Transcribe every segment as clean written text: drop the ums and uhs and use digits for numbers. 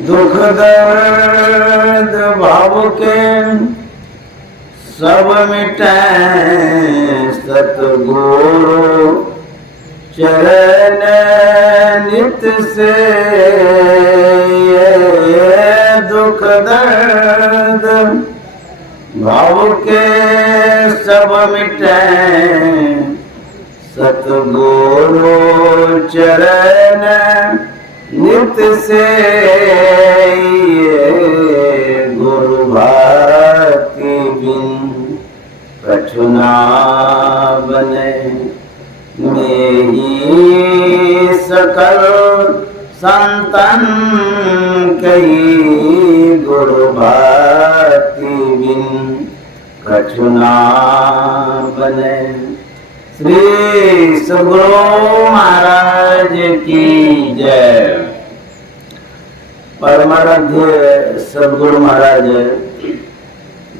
दुख दर्द भाव के सब मिटे सतगुरु चरण नित से। दुख दर्द भाव के सब मिटे सतगुरु चरण नित से। गुरु भक्ति बिन कछु ना बने मेरी सकल संतन कही। गुरु भक्ति बिन कछु ना बने। श्री सद्गुरु महाराज की जय। परमाराध्य सद्गुरु महाराज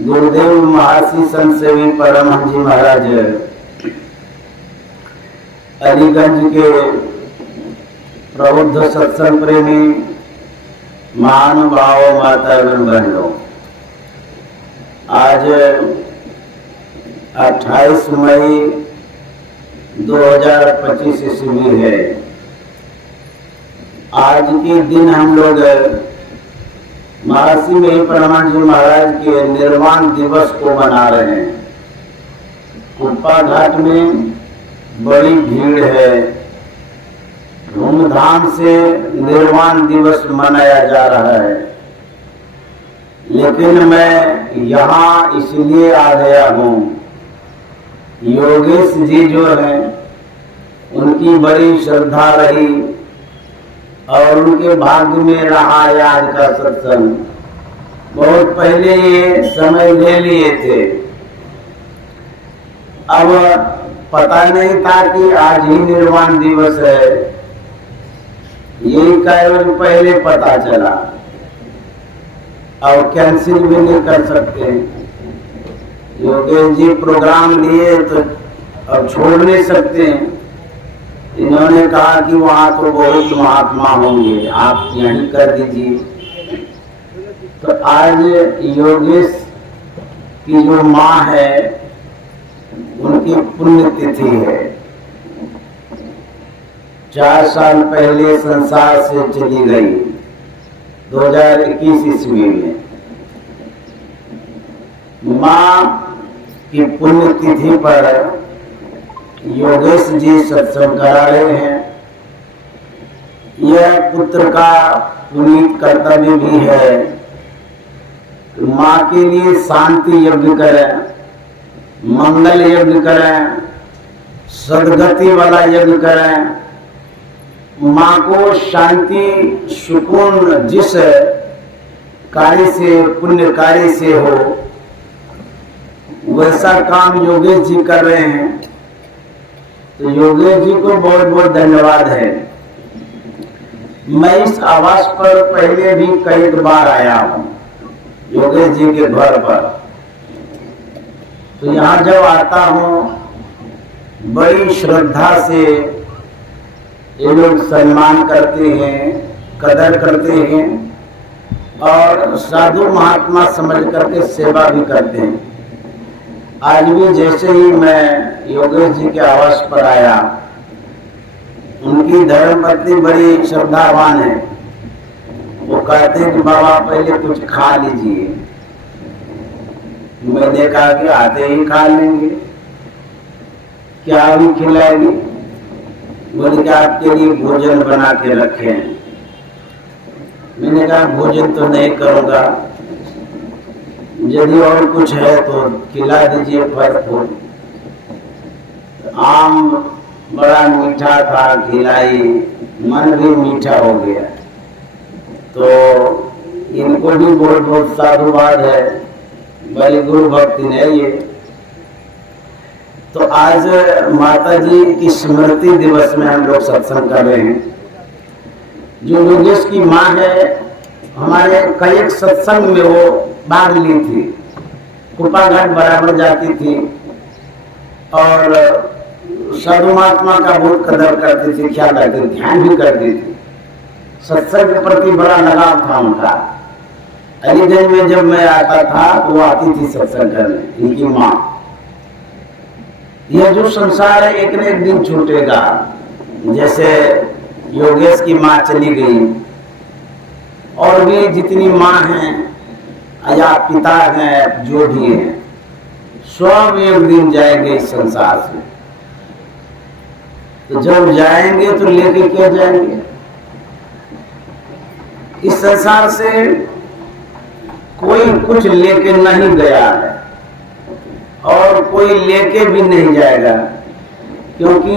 गुरुदेव महासी संत सेवी परमहंस जी महाराज अलीगंज के प्रबुद्ध सत्संग प्रेमी महानुभाव माता बहनों, आज 28 मई 2025 ईस्वी है। आज के दिन हम लोग महर्षि में परमहंस जी महाराज के निर्वाण दिवस को मना रहे हैं। कुप्पा घाट में बड़ी भीड़ है, धूमधाम से निर्वाण दिवस मनाया जा रहा है। लेकिन मैं यहाँ इसलिए आ गया हूँ, योगेश जी जो हैं उनकी बड़ी श्रद्धा रही और उनके भाग्य में रहा आज का सत्संग। बहुत पहले ये समय ले लिए थे, अब पता नहीं था कि आज ही निर्वाण दिवस है, यही कई पहले पता चला। और कैंसिल भी नहीं कर सकते। योगेश जी प्रोग्राम लिए तो अब छोड़ नहीं सकते। इन्होंने कहा कि वहाँ तो बहुत महात्मा होंगे, आप यहीं कर दीजिए। तो आज योगेश की जो माँ है उनकी पुण्यतिथि है। 4 साल पहले संसार से चली गई, 2021 ईस्वी में। माँ की पुण्यतिथि पर योगेश जी सत्संग करा रहे हैं। यह पुत्र का पुनीत कर्तव्य भी है कि माँ के लिए शांति यज्ञ करें, मंगल यज्ञ करें, सदगति वाला यज्ञ करें। माँ को शांति सुकून जिस कार्य से, पुण्य कार्य से हो, वैसा काम योगेश जी कर रहे हैं। तो योगेश जी को बहुत बहुत धन्यवाद है। मैं इस आवास पर पहले भी कई बार आया हूँ, योगेश जी के घर पर। तो यहाँ जब आता हूँ बड़ी श्रद्धा से ये लोग सम्मान करते हैं, कदर करते हैं और साधु महात्मा समझ करके सेवा भी करते हैं। आज भी जैसे ही मैं योगेश जी के आवास पर आया, उनकी धर्मपत्नी बड़ी श्रद्धावान है। वो कहते हैं कि बाबा पहले कुछ खा लीजिए। मैंने कहा कि आते ही खा लेंगे, क्या भी खिलाएगी? बोले कि आपके लिए भोजन बना के रखे हैं। मैंने कहा भोजन तो नहीं करूँगा, यदि और कुछ है तो खिला दीजिए फल फूल। आम बड़ा मीठा था, खिलाई, मन भी मीठा हो गया। तो इनको भी बहुत बहुत साधुवाद है, बड़ी गुरु भक्ति है ये। तो आज माता जी की स्मृति दिवस में हम लोग सत्संग कर रहे हैं। जो योगेश की माँ है, हमारे कई सत्संग में वो भाग ली थी। कुप्पा घाट बराबर जाती थी और साधु महात्मा का बहुत कदर करती थी, ख्याल रखती थी, ध्यान भी करती थी। सत्संग के प्रति बड़ा लगाव था उनका। अलीगंज में जब मैं आता था तो वो आती थी सत्संग करने, इनकी माँ। यह जो संसार है एक न एक दिन छूटेगा। जैसे योगेश की माँ चली गई, और भी जितनी माँ हैं या पिता हैं, जो भी हैं, सब एक दिन जाएंगे इस संसार से। तो जब जाएंगे तो लेके क्या जाएंगे? इस संसार से कोई कुछ लेके नहीं गया है और कोई लेके भी नहीं जाएगा, क्योंकि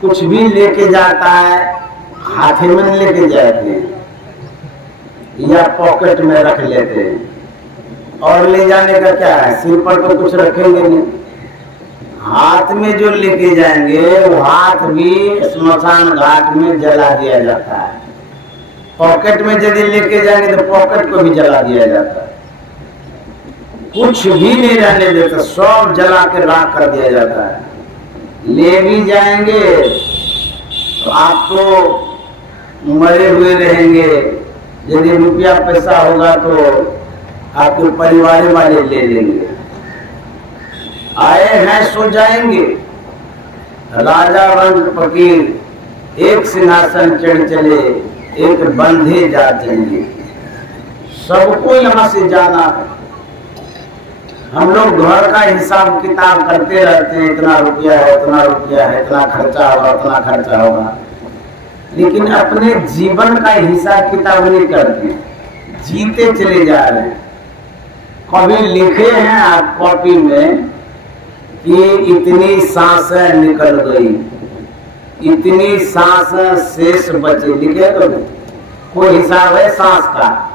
कुछ भी लेके जाता है हाथ में नहीं लेके जाते हैं या पॉकेट में रख लेते हैं। और ले जाने का क्या है? सिर पर तो कुछ रखेंगे नहीं। हाथ में जो लेके जाएंगे वो हाथ भी स्मशान घाट में जला दिया जाता है। पॉकेट में यदि लेके जाएंगे तो पॉकेट को भी जला दिया जाता है। कुछ भी नहीं रहने देता, सब जला के राख कर दिया जाता है। ले भी जाएंगे तो आप तो मरे हुए रहेंगे। यदि रुपया पैसा होगा तो आपके परिवार वाले ले लेंगे। आए हैं सो जाएंगे। राजा रंग फकीर एक सिंहासन चढ़ चले, एक बंधे जा चलेंगे। सबको यहाँ से जाना है। हम लोग घर का हिसाब किताब करते रहते हैं, इतना रुपया है, इतना रुपया है, इतना खर्चा होगा, इतना खर्चा होगा, लेकिन अपने जीवन का हिसाब किताब नहीं करते, जीते चले जा रहे हैं। कभी लिखे हैं आप कॉपी में कि इतनी सांसें निकल गई, इतनी सांसें शेष बचे, लिखे तो कोई हिसाब है सांस का?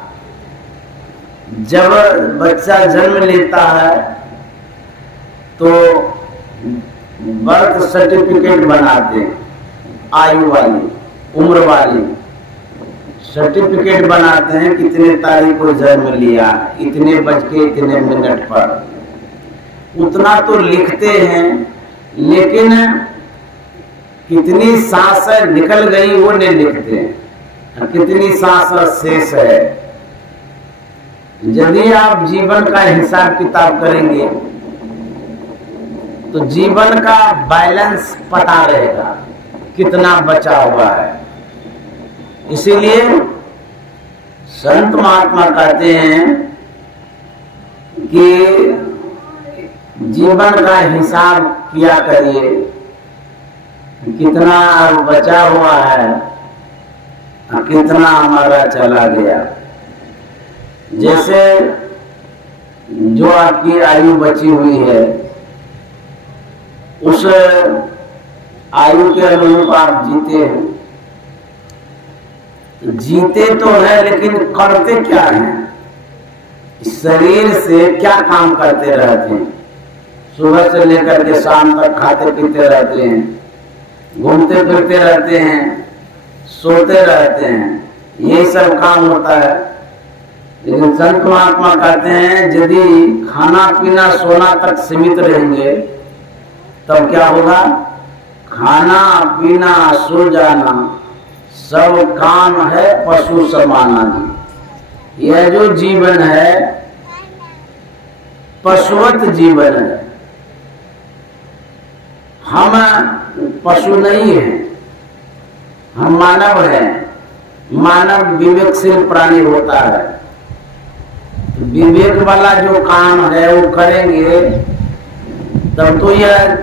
जब बच्चा जन्म लेता है तो बर्थ सर्टिफिकेट बनाते हैं, आयु वाली, उम्र वाली सर्टिफिकेट बनाते हैं, कितने तारीख को जन्म लिया, इतने बज के इतने मिनट पर। उतना तो लिखते हैं, लेकिन कितनी सांसें निकल गई वो नहीं लिखते हैं, कितनी सांसें शेष है। यदि आप जीवन का हिसाब किताब करेंगे तो जीवन का बैलेंस पता रहेगा, कितना बचा हुआ है। इसीलिए संत महात्मा कहते हैं कि जीवन का हिसाब किया करिए, कितना बचा हुआ है, कितना हमारा चला गया। जैसे जो आपकी आयु बची हुई है, उस आयु के अनुरूप आप जीते हैं। जीते तो है, लेकिन करते क्या हैं? शरीर से क्या काम करते रहते हैं? सुबह से लेकर के शाम तक खाते पीते रहते हैं, घूमते फिरते रहते हैं, सोते रहते हैं, यही सब काम होता है। लेकिन संत महात्मा कहते हैं यदि खाना पीना सोना तक सीमित रहेंगे तब क्या होगा? खाना पीना सो जाना सब काम है पशु समाना। यह जो जीवन है पशुवत जीवन है। हम पशु नहीं हैं, हम मानव हैं। मानव विवेकशील प्राणी होता है। विवेक वाला जो काम है वो करेंगे तब तो यह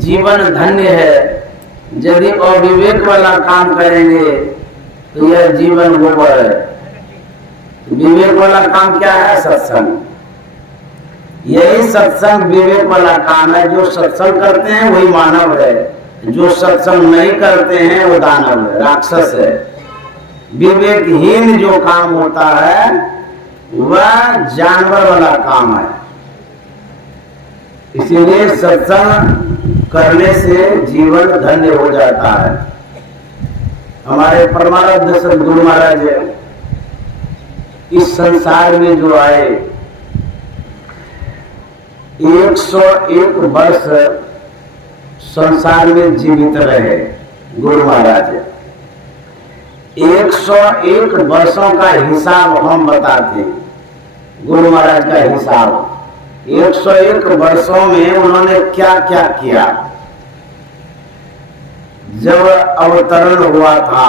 जीवन धन्य है। यदि अविवेक वाला काम करेंगे तो यह जीवन गोबर है। विवेक वाला काम क्या है? सत्संग। यही सत्संग विवेक वाला काम है। जो सत्संग करते हैं वही मानव है, जो सत्संग नहीं करते हैं वो दानव है, राक्षस है। विवेकहीन जो काम होता है वह जानवर वाला काम है। इसीलिए सत्संग करने से जीवन धन्य हो जाता है। हमारे परमानंद सद्गुरु महाराज इस संसार में जो आए 101 वर्ष संसार में जीवित रहे गुरु महाराज। 101 वर्षों का हिसाब हम बताते हैं, गुरु महाराज का हिसाब। 101 वर्षों में उन्होंने क्या क्या किया। जब अवतरण हुआ था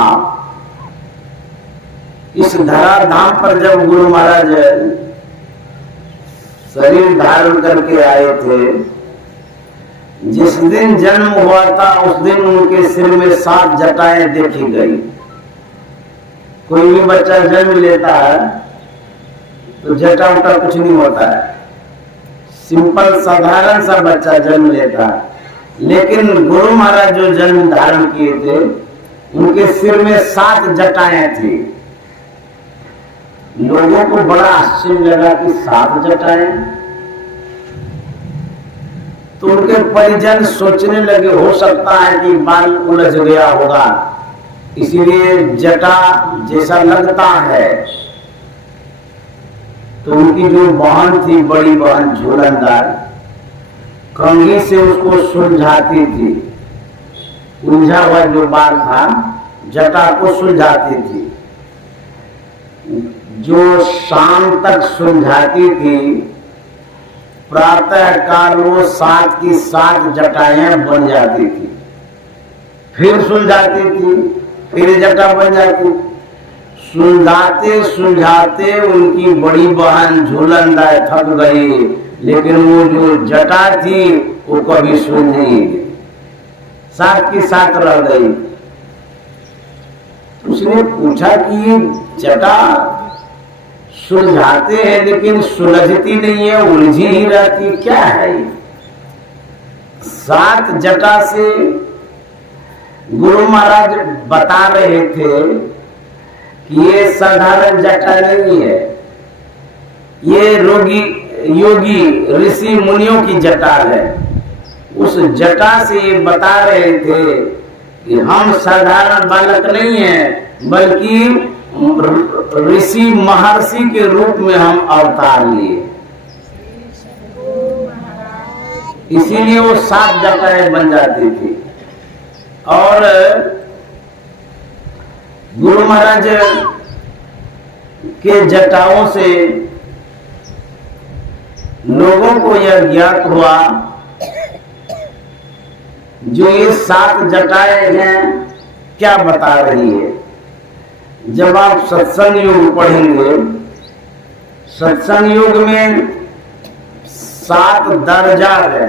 इस धराधाम पर, जब गुरु महाराज शरीर धारण करके आए थे, जिस दिन जन्म हुआ था उस दिन उनके सिर में 7 जटाएं देखी गई। कोई भी बच्चा जन्म लेता है तो जटा उटा कुछ नहीं होता है, सिंपल साधारण सा बच्चा जन्म लेता है। लेकिन गुरु महाराज जो जन्म धारण किए थे उनके सिर में 7 जटाएं थी। लोगों को बड़ा आश्चर्य लगा कि 7 जटाएं। तो उनके परिजन सोचने लगे हो सकता है कि बाल उलझ गया होगा, इसीलिए जटा जैसा लगता है। तो उनकी जो बहन थी, बड़ी बहन झूलनदार, कंघी से उसको सुलझाती थी। उलझा हुआ जो बाल था जटा को सुलझाती थी। जो शाम तक सुलझाती थी, प्रातः काल वो 7 की 7 जटाएं बन जाती थी। फिर सुलझाती थी, फिर जटा बन जाती। सुलझाते सुलझाते उनकी बड़ी बहन झूलनदार थक गई, लेकिन वो जो जटा थी वो कभी सुलझी नहीं, 7 की 7 रह गई। उसने पूछा कि जटा सुलझाते हैं लेकिन सुलझती नहीं है, उलझी ही रहती, क्या है ये? 7 जटा से गुरु महाराज बता रहे थे कि ये साधारण जटा नहीं है, ये योगी ऋषि मुनियों की जटा है। उस जटा से ये बता रहे थे कि हम साधारण बालक नहीं हैं, बल्कि ऋषि महर्षि के रूप में हम अवतार लिए। इसीलिए वो 7 जटाएं बन जाती थी। और गुरु महाराज के जटाओं से लोगों को यह ज्ञात हुआ, जो ये 7 जटाएं हैं क्या बता रही है। जब आप सत्संग योग पढ़ेंगे, सत्संग योग में 7 दर्जा है।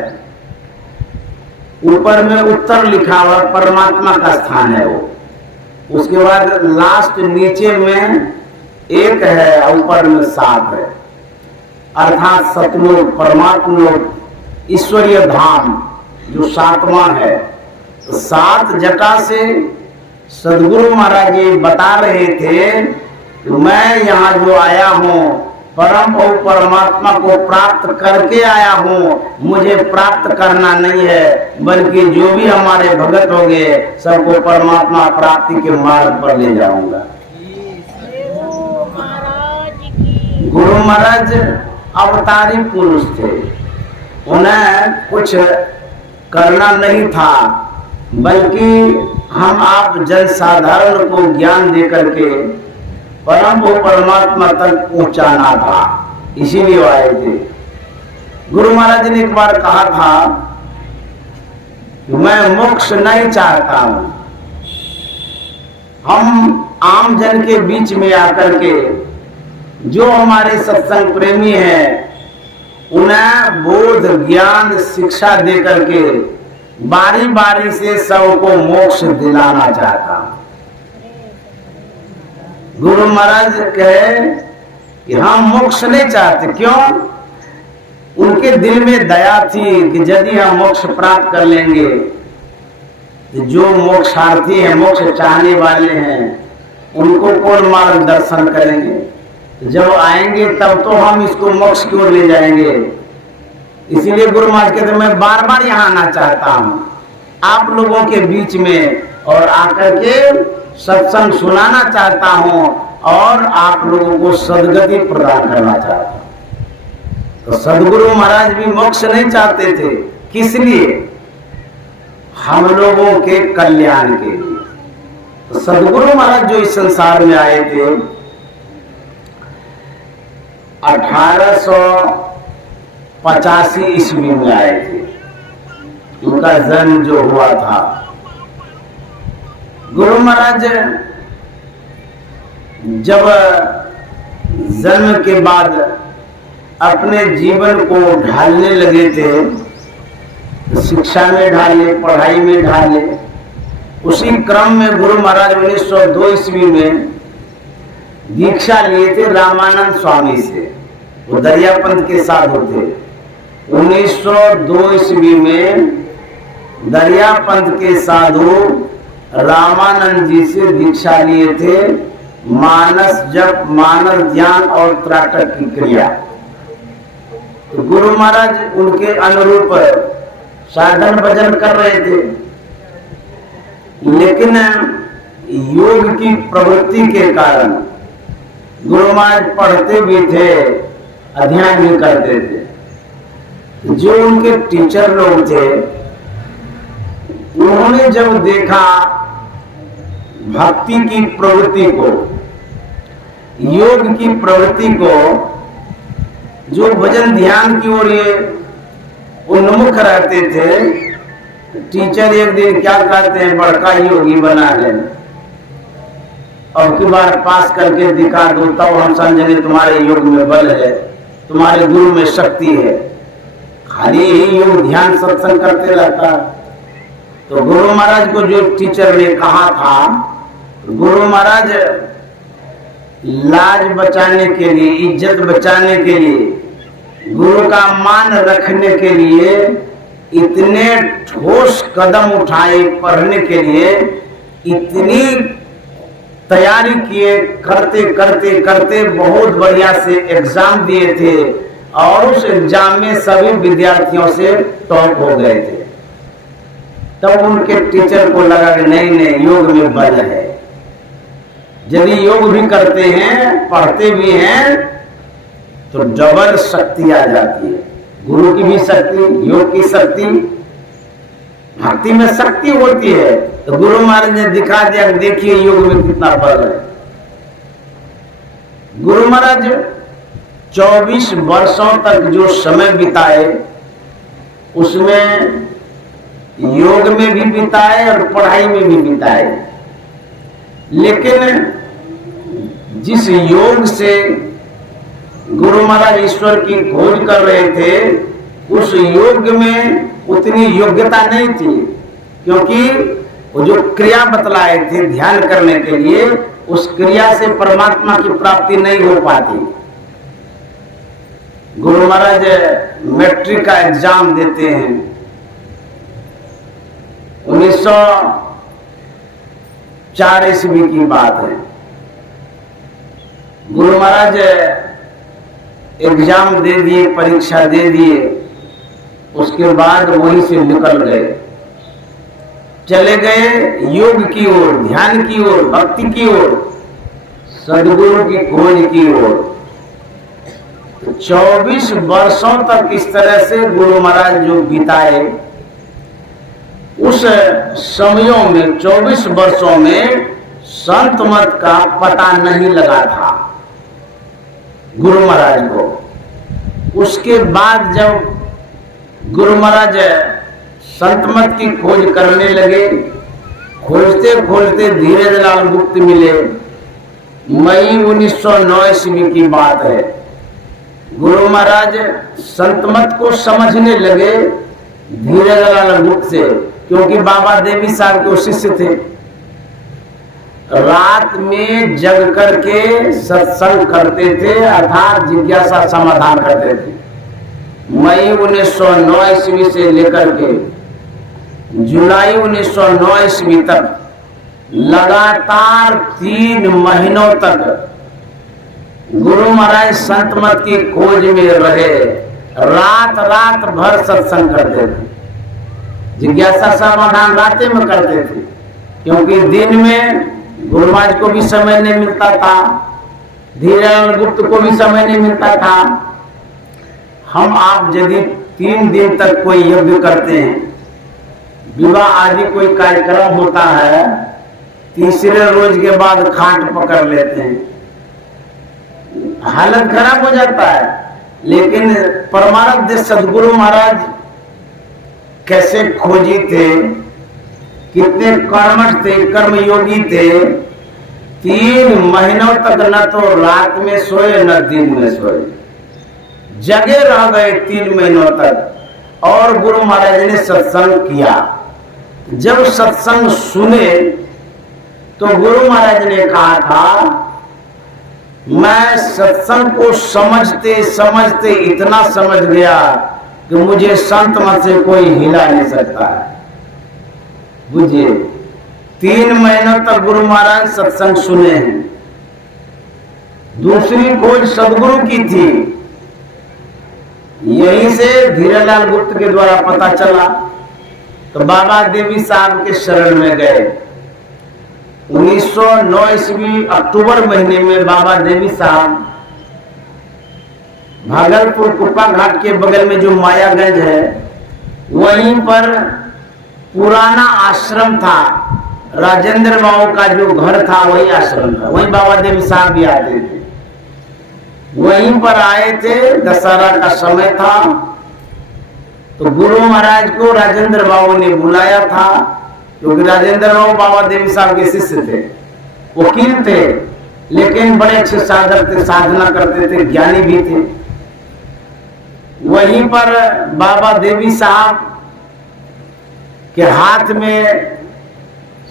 ऊपर में उत्तर लिखा हुआ परमात्मा का स्थान है वो, उसके बाद लास्ट नीचे में 1 है और ऊपर में 7 है, अर्थात सतलोक, परमात्मा लोक, ईश्वरीय धाम जो 7वां है। 7 जटा से सदगुरु महाराज जी बता रहे थे कि मैं यहाँ जो आया हूँ परम और परमात्मा को प्राप्त करके आया हूँ। मुझे प्राप्त करना नहीं है, बल्कि जो भी हमारे भगत होंगे सबको परमात्मा प्राप्ति के मार्ग पर ले जाऊंगा। गुरु महाराज अवतारी पुरुष थे, उन्हें कुछ करना नहीं था, बल्कि हम आप जनसाधारण को ज्ञान दे करके परम को परमात्मा तक पहुंचाना था, इसीलिए आए थे। गुरु महाराज ने एक बार कहा था कि मैं मोक्ष नहीं चाहता हूं। हम आम जन के बीच में आकर के जो हमारे सत्संग प्रेमी हैं उन्हें बोध ज्ञान शिक्षा दे करके बारी बारी से सबको मोक्ष दिलाना चाहता हूं। गुरु महाराज कहे कि हम मोक्ष नहीं चाहते। क्यों? उनके दिल में दया थी कि यदि हम मोक्ष प्राप्त कर लेंगे तो जो मोक्षार्थी हैं, मोक्ष चाहने वाले हैं, उनको कौन मार्गदर्शन करेंगे। जब आएंगे तब तो हम इसको मोक्ष की ओर ले जाएंगे। इसीलिए गुरु महाराज कहते मैं बार बार यहाँ आना चाहता हूँ आप लोगों के बीच में, और आकर के सत्संग सुनाना चाहता हूँ और आप लोगों को सदगति प्रदान करना चाहता हूँ। तो सदगुरु महाराज भी मोक्ष नहीं चाहते थे। किस लिए? हम लोगों के कल्याण के लिए। सदगुरु महाराज जो इस संसार में आए थे 1885 ईस्वी में आए थे। उनका जन्म जो हुआ था, गुरु महाराज जब जन्म के बाद अपने जीवन को ढालने लगे थे, शिक्षा में ढाले, पढ़ाई में ढाले। उसी क्रम में गुरु महाराज 1902 ईस्वी में दीक्षा लिए थे रामानंद स्वामी से। वो दरियापंथ के साधु थे। 1902 ईस्वी में दरियापंथ के साधु रामानंद जी से दीक्षा लिए थे। मानस जप, मानस ध्यान और त्राटक की क्रिया। तो गुरु महाराज उनके अनुरूप साधन भजन कर रहे थे, लेकिन योग की प्रवृत्ति के कारण गुरु महाराज पढ़ते भी थे, अध्ययन भी करते थे। जो उनके टीचर लोग थे, उन्होंने जब देखा भक्ति की प्रवृत्ति को, योग की प्रवृत्ति को, जो भजन ध्यान की ओर ये उन्मुख रहते थे, टीचर एक दिन क्या कहते हैं, बड़का योगी बना लेना और की बार पास करके दिखा दो, तब हम समझेंगे तुम्हारे योग में बल है, तुम्हारे गुरु में शक्ति है। खाली यही योग ध्यान सत्संग करते रहता। तो गुरु महाराज को जो टीचर ने कहा था, गुरु महाराज लाज बचाने के लिए, इज्जत बचाने के लिए, गुरु का मान रखने के लिए इतने ठोस कदम उठाए, पढ़ने के लिए इतनी तैयारी किए, करते करते करते बहुत बढ़िया से एग्जाम दिए थे और उस एग्जाम में सभी विद्यार्थियों से टॉप हो गए थे। तब उनके टीचर को लगा कि नहीं नहीं, योग में बल है। यदि योग भी करते हैं, पढ़ते भी हैं, तो डबल शक्ति आ जाती है। गुरु की भी शक्ति, योग की शक्ति, भक्ति में शक्ति होती है। तो गुरु महाराज ने दिखा दिया, देखिए योग में कितना बल है। गुरु महाराज 24 वर्षों तक जो समय बिताए, उसमें योग में भी बिताए और पढ़ाई में भी बिताए। लेकिन जिस योग से गुरु महाराज ईश्वर की खोज कर रहे थे, उस योग में उतनी योग्यता नहीं थी, क्योंकि वो जो क्रिया बतलाए थे ध्यान करने के लिए, उस क्रिया से परमात्मा की प्राप्ति नहीं हो पाती। गुरु महाराज मैट्रिक का एग्जाम देते हैं। 1904 ईस्वी की बात है। गुरु महाराज एग्जाम दे दिए, परीक्षा दे दिए, उसके बाद वहीं से निकल गए, चले गए योग की ओर, ध्यान की ओर, भक्ति की ओर, सदगुरु की खोज की ओर। 24 वर्षों तक इस तरह से गुरु महाराज जो बिताए, उस समयों में 24 वर्षों में संत मत का पता नहीं लगा था गुरु महाराज को। उसके बाद जब गुरु महाराज संत मत की खोज करने लगे, खोजते खोजते धीरज लाल गुप्त मिले। मई 1909 ईस्वी की बात है। गुरु महाराज संत मत को समझने लगे धीरज लाल गुप्त से, क्योंकि बाबा देवी साहब के शिष्य थे। रात में जग करके सत्संग करते थे, अर्थात जिज्ञासा समाधान करते थे। मई 1909 ईस्वी से लेकर के जुलाई 1909 ईस्वी तक लगातार 3 महीनों तक गुरु महाराज संत मत की खोज में रहे। रात रात भर सत्संग करते थे, जिज्ञासा समाधान रात में करते थे, क्योंकि दिन में गुरु महाराज को भी समय नहीं मिलता था, धीरज गुप्त को भी समय नहीं मिलता था। हम आप यदि 3 दिन तक कोई यज्ञ करते हैं, विवाह आदि कोई कार्यक्रम होता है, तीसरे रोज के बाद खाट पकड़ लेते हैं, हालत खराब हो जाता है। लेकिन परमानंद सदगुरु महाराज कैसे खोजी थे, कितने कर्मठ थे, कर्मयोगी थे। 3 महीनों तक न तो रात में सोए न दिन में सोए, जगे रह गए 3 महीनों तक। और गुरु महाराज ने सत्संग किया। जब सत्संग सुने तो गुरु महाराज ने कहा था, मैं सत्संग को समझते समझते इतना समझ गया कि मुझे संत मत से कोई हिला नहीं सकता है। बुझिए, 3 महीनों तक गुरु महाराज सत्संग सुने हैं। दूसरी खोज सदगुरु की थी, यहीं से धीरेलाल गुप्त के द्वारा पता चला। तो बाबा देवी साहब के शरण में गए। 1909 ईस्वी अक्टूबर महीने में बाबा देवी साहब भागलपुर कुप्पा घाट के बगल में जो मायागंज है, वहीं पर पुराना आश्रम था। राजेंद्र बाबू का जो घर था वही आश्रम था, वहीं बाबा देवी साहब भी आते थे। वहीं पर आए थे, दशहरा का समय था। तो गुरु महाराज को राजेंद्र बाबू ने बुलाया था, क्योंकि राजेंद्र बाबू बाबा देवी साहब के शिष्य थे, वकील थे, लेकिन बड़े अच्छे साधक थे, साधना करते थे, ज्ञानी भी थे। वहीं पर बाबा देवी साहब के हाथ में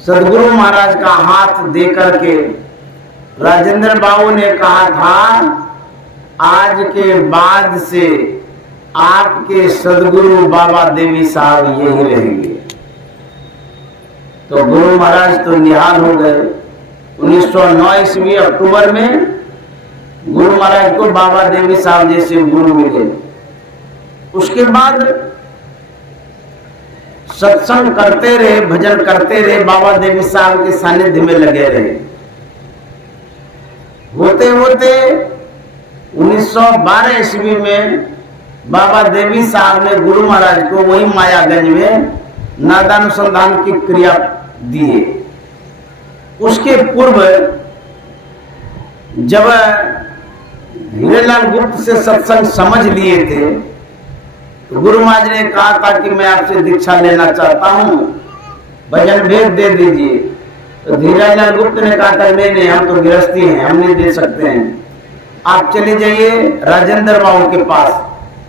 सदगुरु महाराज का हाथ दे करके राजेंद्र बाबू ने कहा था, आज के बाद से आपके सदगुरु बाबा देवी साहब यही रहेंगे। तो गुरु महाराज तो निहाल हो गए। 1909 ईस्वी अक्टूबर में गुरु महाराज को बाबा देवी साहब जैसे गुरु मिले। उसके बाद सत्संग करते रहे, भजन करते रहे, बाबा देवी साहब के सानिध्य में लगे रहे। होते होते 1912 ईस्वी में बाबा देवी साहब ने गुरु महाराज को वही मायागंज में नादानुसंधान की क्रिया दिए। उसके पूर्व जब धीरेलाल गुप्त से सत्संग समझ लिए थे, तो गुरु महाराज ने कहा था कि मैं आपसे दीक्षा लेना चाहता हूं, भजन भेद दे दीजिए। तो धीरेलाल गुप्त ने कहा था, नहीं, हम तो गृहस्थी हैं, हम नहीं दे सकते हैं, आप चले जाइए राजेंद्र बाबू के पास,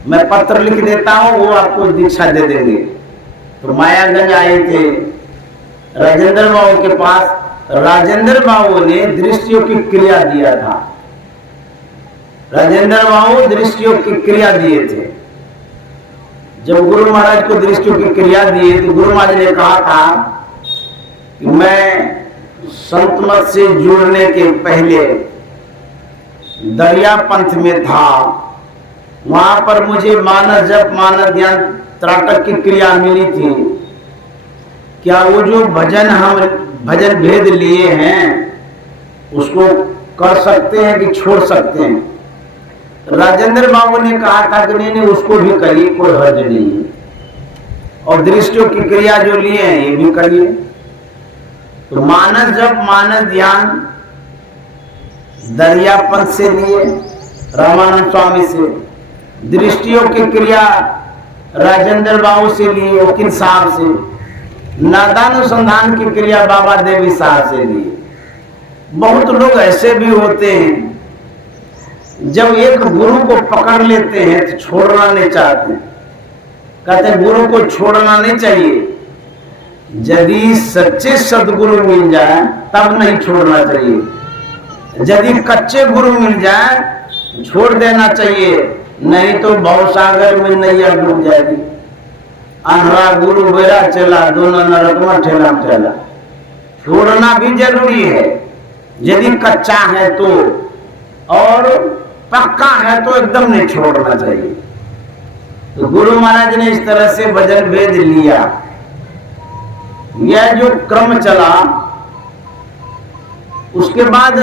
मैं पत्र लिख देता हूं, वो आपको दीक्षा दे देंगे। तो मायागंज आए थे राजेंद्र बाबू के पास। राजेंद्र बाबू ने दृष्टियों की क्रिया दिया था। राजेंद्र बाबू दृष्टियों की क्रिया दिए थे। जब गुरु महाराज को दृष्टियों की क्रिया दिए तो गुरु महाराज ने कहा था कि मैं संत मत से जुड़ने के पहले दरिया पंथ में था, वहां पर मुझे मानस जप, मानस ध्यान, त्राटक की क्रिया मिली थी। क्या वो जो भजन हम भजन भेद लिए हैं उसको कर सकते हैं कि छोड़ सकते हैं? राजेंद्र बाबू ने कहा था कि नहीं, उसको भी करिए, कोई हर्ज नहीं है, और दृष्टियों की क्रिया जो लिए हैं ये भी करिए। तो मानस जप, मानस ध्यान दरियापंथ से लिए, रामानंद स्वामी से। दृष्टियों की क्रिया राजेंद्र बाबू से लिए, वकील साहब से। नादानुसंधान की क्रिया बाबा देवी साहब से लिए। बहुत लोग ऐसे भी होते हैं, जब एक गुरु को पकड़ लेते हैं तो छोड़ना नहीं चाहते। कहते हैं गुरु को छोड़ना नहीं चाहिए, यदि सच्चे सदगुरु मिल जाए तब नहीं छोड़ना चाहिए। यदि कच्चे गुरु मिल जाए छोड़ देना चाहिए, नहीं तो भवसागर में नैया डूब जाएगी। अनहरा गुरु बेरा चला, दोनों नरक में ठेला ठेला। छोड़ना भी जरूरी है, यदि कच्चा है तो, और पक्का है तो एकदम नहीं छोड़ना चाहिए। तो गुरु महाराज ने इस तरह से भजन भेद लिया। यह जो क्रम चला, उसके बाद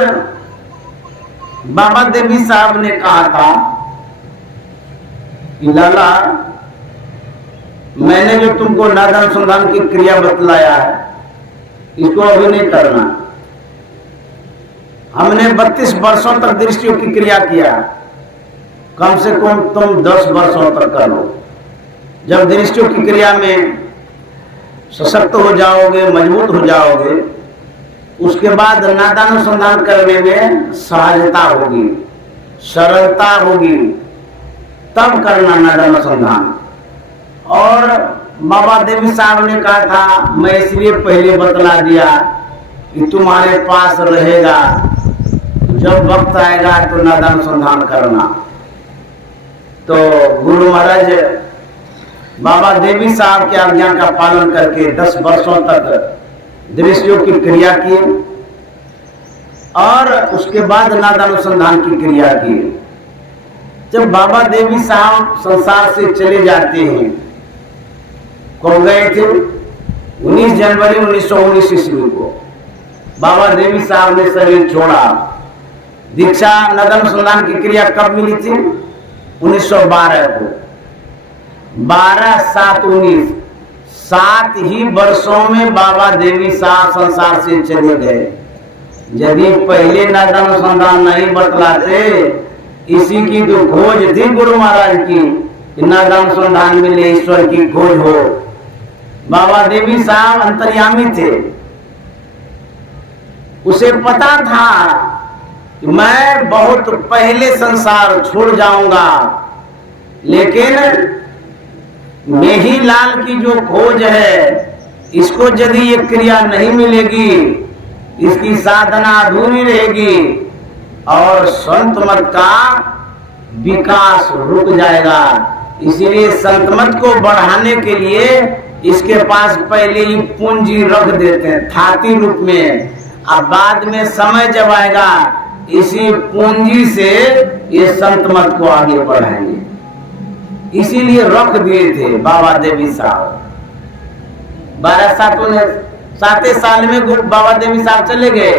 बाबा देवी साहब ने कहा था कि लाला, मैंने जो तुमको नादानुसंधान की क्रिया बतलाया है इसको अभी नहीं करना, हमने 32 वर्षों तक दृष्टियों की क्रिया किया, कम से कम तुम 10 वर्षों तक करो। जब दृष्टियों की क्रिया में सशक्त हो जाओगे, मजबूत हो जाओगे, उसके बाद नादानुसंधान करने में सहजता होगी, सरलता होगी, तब करना नादानुसंधान। और बाबा देवी साहब ने कहा था, मैं इसलिए पहले बतला दिया कि तुम्हारे पास रहेगा, जब वक्त आएगा तो नादानुसंधान करना। तो गुरु महाराज बाबा देवी साहब के आज्ञा का पालन करके 10 वर्षों तक दृष्टियों की क्रिया की और उसके बाद नादानुसंधान की क्रिया की। जब बाबा देवी साहब संसार से चले जाते हैं, कब गए थे? 19 जनवरी 1919 ईस्वी को बाबा देवी साहब ने शरीर छोड़ा। दीक्षा नादानुसंधान की क्रिया कब मिली थी? 1912 को। 12/7/19, 7 ही वर्षों में बाबा देवी साहब संसार से चले गए। यदि पहले नादानुसंधान नहीं बतलाते, इसी की तो खोज थी गुरु महाराज की, नादानुसंधान में ईश्वर की खोज हो। बाबा देवी साहब अंतर्यामी थे, उसे पता था कि मैं बहुत पहले संसार छोड़ जाऊंगा, लेकिन मेही लाल की जो खोज है, इसको यदि ये क्रिया नहीं मिलेगी, इसकी साधना अधूरी रहेगी और संत मत का विकास रुक जाएगा। इसीलिए संत मत को बढ़ाने के लिए इसके पास पहले ही पूंजी रख देते हैं थाती रूप में, अब बाद में समय जब आएगा इसी पूंजी से ये संत मत को आगे बढ़ाएंगे। इसीलिए रख दिए थे बाबा देवी साहब। 7 साल में बाबा देवी साहब चले गए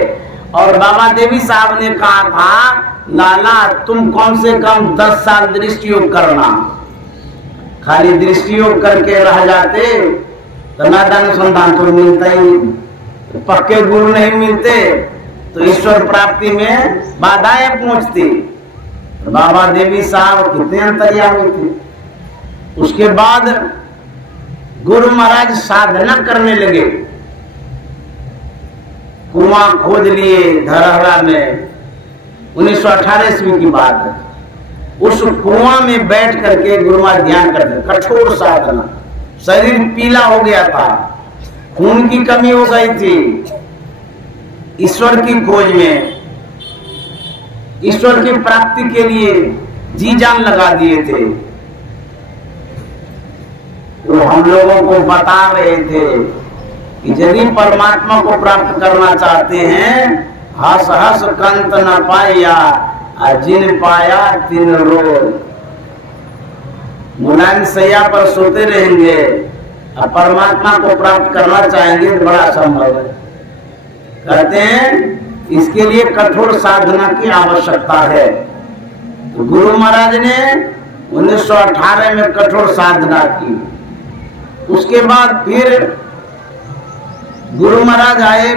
और बाबा देवी साहब ने कहा था, लाला तुम कम से कम 10 साल दृष्टि योग करना। खाली दृष्टि योग करके रह जाते तो नादानुसंधान तो मिलता ही नहीं, तो पक्के गुरु नहीं मिलते तो ईश्वर प्राप्ति में बाधाएं पहुंचती। बाबा देवी साहब कितने अंतर्यामी थे। उसके बाद गुरु महाराज साधना करने लगे, कुआं खोद लिए धरहरा में। 1918 ईस्वी की बात है। उस कुआं में बैठ करके गुरु महाराज ध्यान करते, कठोर साधना। शरीर पीला हो गया था, खून की कमी हो गई थी। ईश्वर की खोज में, ईश्वर की प्राप्ति के लिए जी जान लगा दिए थे। वो हम लोगों को बता रहे थे कि यदि परमात्मा को प्राप्त करना चाहते हैं, हंस हंस कंत न पाया, जिन पाया तिन रो। मुलायम सैया पर सोते रहेंगे, अब परमात्मा को प्राप्त करना चाहेंगे तो बड़ा संभव है। कहते हैं इसके लिए कठोर साधना की आवश्यकता है। तो गुरु महाराज ने 1918 में कठोर साधना की। उसके बाद फिर गुरु महाराज आए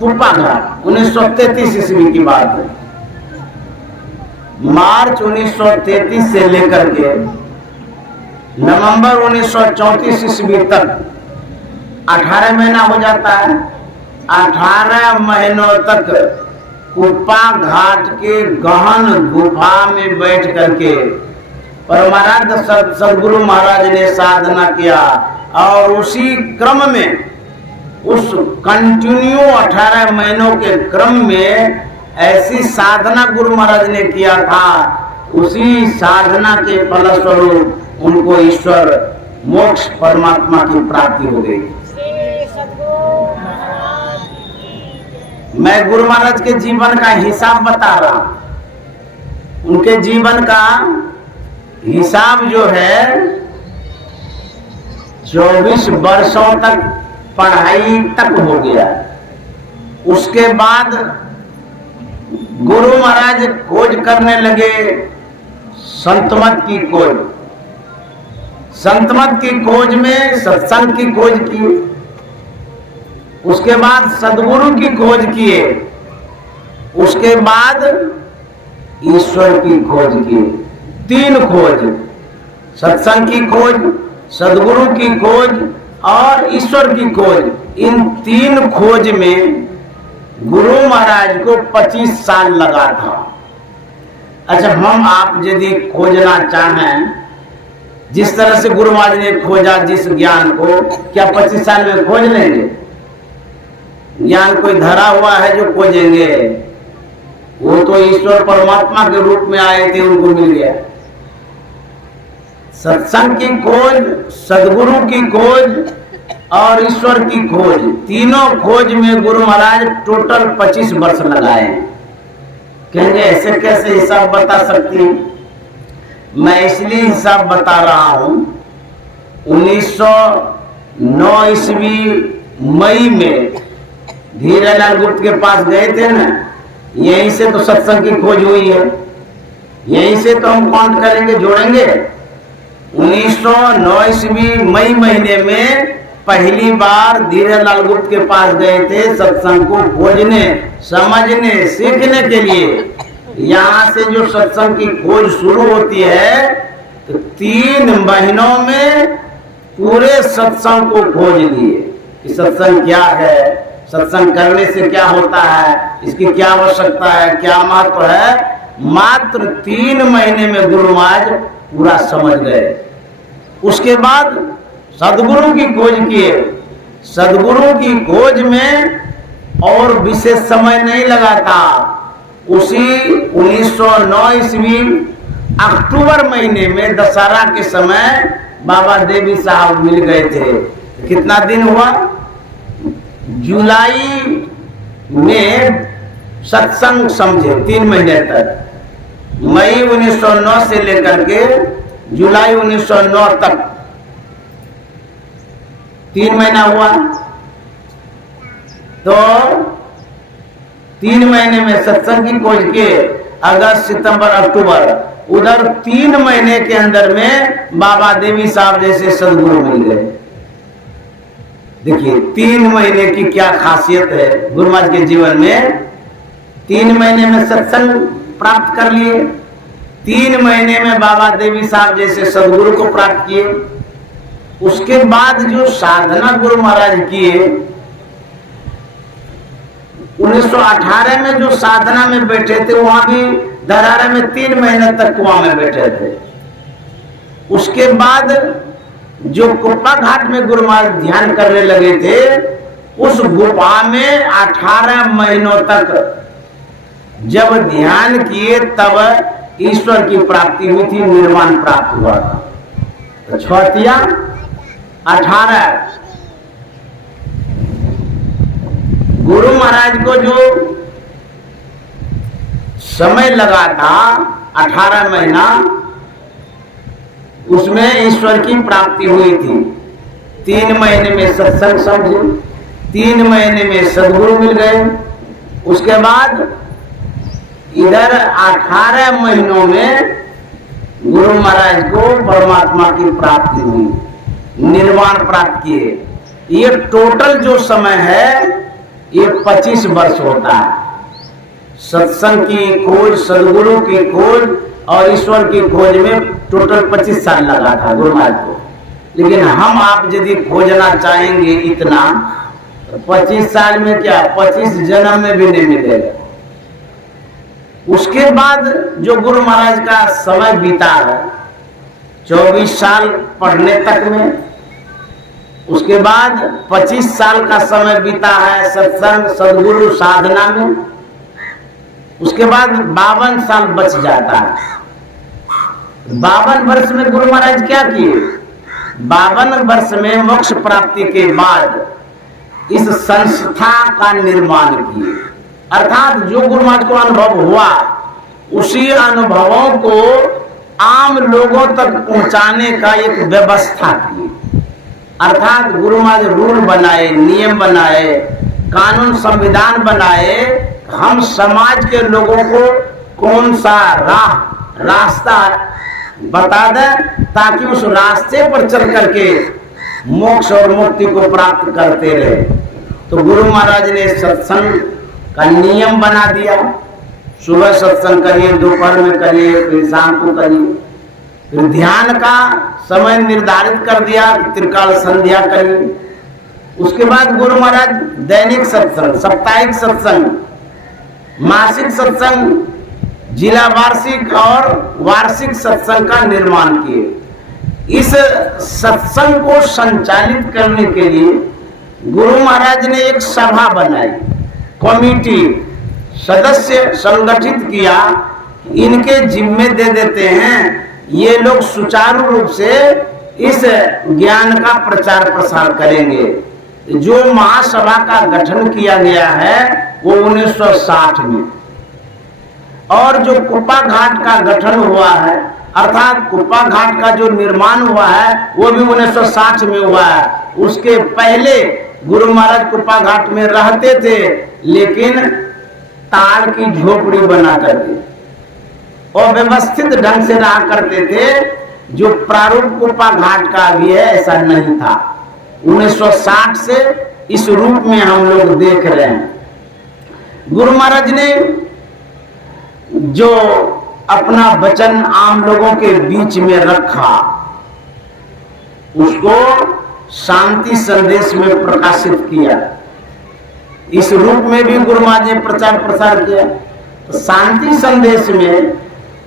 कुप्पा घाट। 1933 ईस्वी की बात है। मार्च 1933 से लेकर के नवंबर 1934 ईस्वी तक 18 महीना हो जाता है। 18 महीनों तक कुप्पा घाट के गहन गुफा में बैठ करके परमानंद सदगुरु महाराज ने साधना किया और उसी क्रम में, उस कंटिन्यू 18 महीनों के क्रम में ऐसी साधना गुरु महाराज ने किया था। उसी साधना के फलस्वरूप उनको ईश्वर मोक्ष परमात्मा की प्राप्ति हो गई। मैं गुरु महाराज के जीवन का हिसाब बता रहा हूं। उनके जीवन का हिसाब जो है 24 वर्षों तक पढ़ाई तक हो गया। उसके बाद गुरु महाराज खोज करने लगे संतमत की खोज। संतमत की खोज में सत्संग की खोज की। उसके बाद सदगुरु की खोज किए। उसके बाद ईश्वर की खोज की। 3 खोज, सत्संग की खोज, सदगुरु की खोज और ईश्वर की खोज। इन 3 खोज में गुरु महाराज को 25 साल लगा था। अच्छा, हम आप यदि खोजना चाहें, जिस तरह से गुरु महाराज ने खोजा जिस ज्ञान को, क्या 25 साल में खोज लेंगे? ज्ञान कोई धरा हुआ है जो खोजेंगे? वो तो ईश्वर परमात्मा के रूप में आए थे, उनको मिल गया। सत्संग की खोज, सदगुरु की खोज और ईश्वर की खोज, तीनों खोज में गुरु महाराज टोटल 25 वर्ष लगाए। कहेंगे ऐसे कैसे हिसाब बता सकती हूं? मैं इसलिए हिसाब बता रहा हूं। 1909 ईस्वी मई में धीरेलाल गुप्त के पास गए थे ना, यहीं से तो सत्संग की खोज हुई है। यहीं से तो हम काउंट करेंगे, जोड़ेंगे। 1909 ईस्वी मई महीने में पहली बार धीरेलाल गुप्त के पास गए थे सत्संग को खोजने, समझने, सीखने के लिए। यहाँ से जो सत्संग की खोज शुरू होती है तो 3 महीनों में पूरे सत्संग को खोज लिए कि सत्संग क्या है, सत्संग करने से क्या होता है, इसकी क्या आवश्यकता है, क्या महत्व है। मात्र 3 महीने में गुरु महाराज पूरा समझ गए। उसके बाद सदगुरु की खोज किए। सदगुरु की खोज में और विशेष समय नहीं लगा था। उसी 1909 ईस्वी अक्टूबर महीने में दशहरा के समय बाबा देवी साहब मिल गए थे। कितना दिन हुआ? जुलाई में सत्संग समझे 3 महीने तक। मई 1909 से लेकर के जुलाई 1909 तक 3 महीना हुआ। तो 3 महीने में सत्संग की खोज के अगस्त, सितंबर, अक्टूबर, उधर 3 महीने के अंदर में बाबा देवी साहब जैसे सदगुरु मिल गए। देखिए 3 महीने की क्या खासियत है गुरु महाराज के जीवन में। 3 महीने में सत्संग प्राप्त कर लिए, 3 महीने में बाबा देवी साहब जैसे सदगुरु को प्राप्त किए। उसके बाद जो साधना गुरु महाराज किए, 1918 में जो साधना में बैठे थे, वहां भी दरारा में 3 महीने तक कुआं में बैठे थे। उसके बाद जो कुप्पा घाट में गुरु महाराज ध्यान करने लगे थे, उस गुफा में 18 महीनों तक जब ध्यान किए तब ईश्वर की प्राप्ति हुई थी, निर्वाण प्राप्त हुआ था। तो 18 गुरु महाराज को जो समय लगा था 18 महीना, उसमें ईश्वर की प्राप्ति हुई थी। 3 महीने में सत्संग समझे, 3 महीने में सदगुरु मिल गए। उसके बाद इधर 18 महीनों में गुरु महाराज को परमात्मा की प्राप्ति हुई, निर्वाण प्राप्त किए। ये टोटल जो समय है ये 25 वर्ष होता है। सत्संग की खोज, सदगुरु की खोज और ईश्वर की खोज में टोटल 25 साल लगा था गुरु महाराज को। लेकिन हम आप यदि खोजना चाहेंगे इतना, तो 25 साल में क्या, 25 जन्म में भी नहीं मिलेगा। उसके बाद जो गुरु महाराज का समय बीता है 24 साल पढ़ने तक में, उसके बाद 25 साल का समय बीता है सत्संग, सदगुरु, साधना में। उसके बाद 52 साल बच जाता है। 52 वर्ष में गुरु महाराज क्या किए? 52 वर्ष में मोक्ष प्राप्ति के बाद इस संस्था का निर्माण किए। अर्थात जो गुरु महाराज को अनुभव हुआ, उसी अनुभवों को आम लोगों तक पहुंचाने का एक व्यवस्था की। अर्थात गुरु महाराज रूल बनाए, नियम बनाए, कानून संविधान बनाए। हम समाज के लोगों को कौन सा रास्ता बता दें ताकि उस रास्ते पर चल करके मोक्ष और मुक्ति को प्राप्त करते रहे। तो गुरु महाराज ने सत्संग का नियम बना दिया, सुबह सत्संग करिए, दोपहर में करिए, फिर शाम को करिए। फिर ध्यान का समय निर्धारित कर दिया, त्रिकाल संध्या करिए। उसके बाद गुरु महाराज दैनिक सत्संग, साप्ताहिक सत्संग, मासिक सत्संग, जिला वार्षिक और वार्षिक सत्संग का निर्माण किए। इस सत्संग को संचालित करने के लिए गुरु महाराज ने एक सभा बनाई, कमेटी, सदस्य संगठित किया। इनके जिम्मे दे देते हैं, ये लोग सुचारू रूप से इस ज्ञान का प्रचार प्रसार करेंगे। जो महासभा का गठन किया गया है वो 1960 में, और जो कुप्पा घाट का गठन हुआ है, अर्थात कुप्पा घाट का जो निर्माण हुआ है वो भी 1960 में हुआ है। उसके पहले गुरु महाराज कुप्पा घाट में रहते थे, लेकिन ताड़ की झोपड़ी बना करके और व्यवस्थित ढंग से रहा करते थे। जो प्रारूप कुप्पा घाट का भी है ऐसा नहीं था। 1960 से इस रूप में हम लोग देख रहे हैं। गुरु महाराज ने जो अपना वचन आम लोगों के बीच में रखा, उसको शांति संदेश में प्रकाशित किया। इस रूप में भी गुरु महाराज ने प्रचार प्रसार किया। तो शांति संदेश में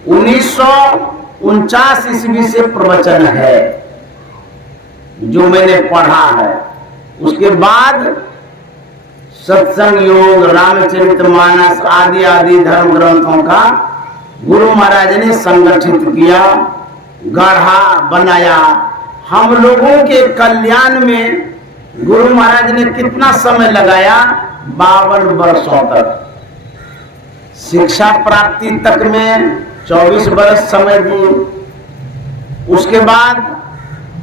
1949 ईस्वी से प्रवचन है जो मैंने पढ़ा है। उसके बाद सत्संग योग, रामचरितमानस आदि आदि धर्म ग्रंथों का गुरु महाराज ने संगठित किया, गढ़ा, बनाया। हम लोगों के कल्याण में गुरु महाराज ने कितना समय लगाया? 52 वर्षों तक। शिक्षा प्राप्ति तक में 24 वर्ष समय दिए। उसके बाद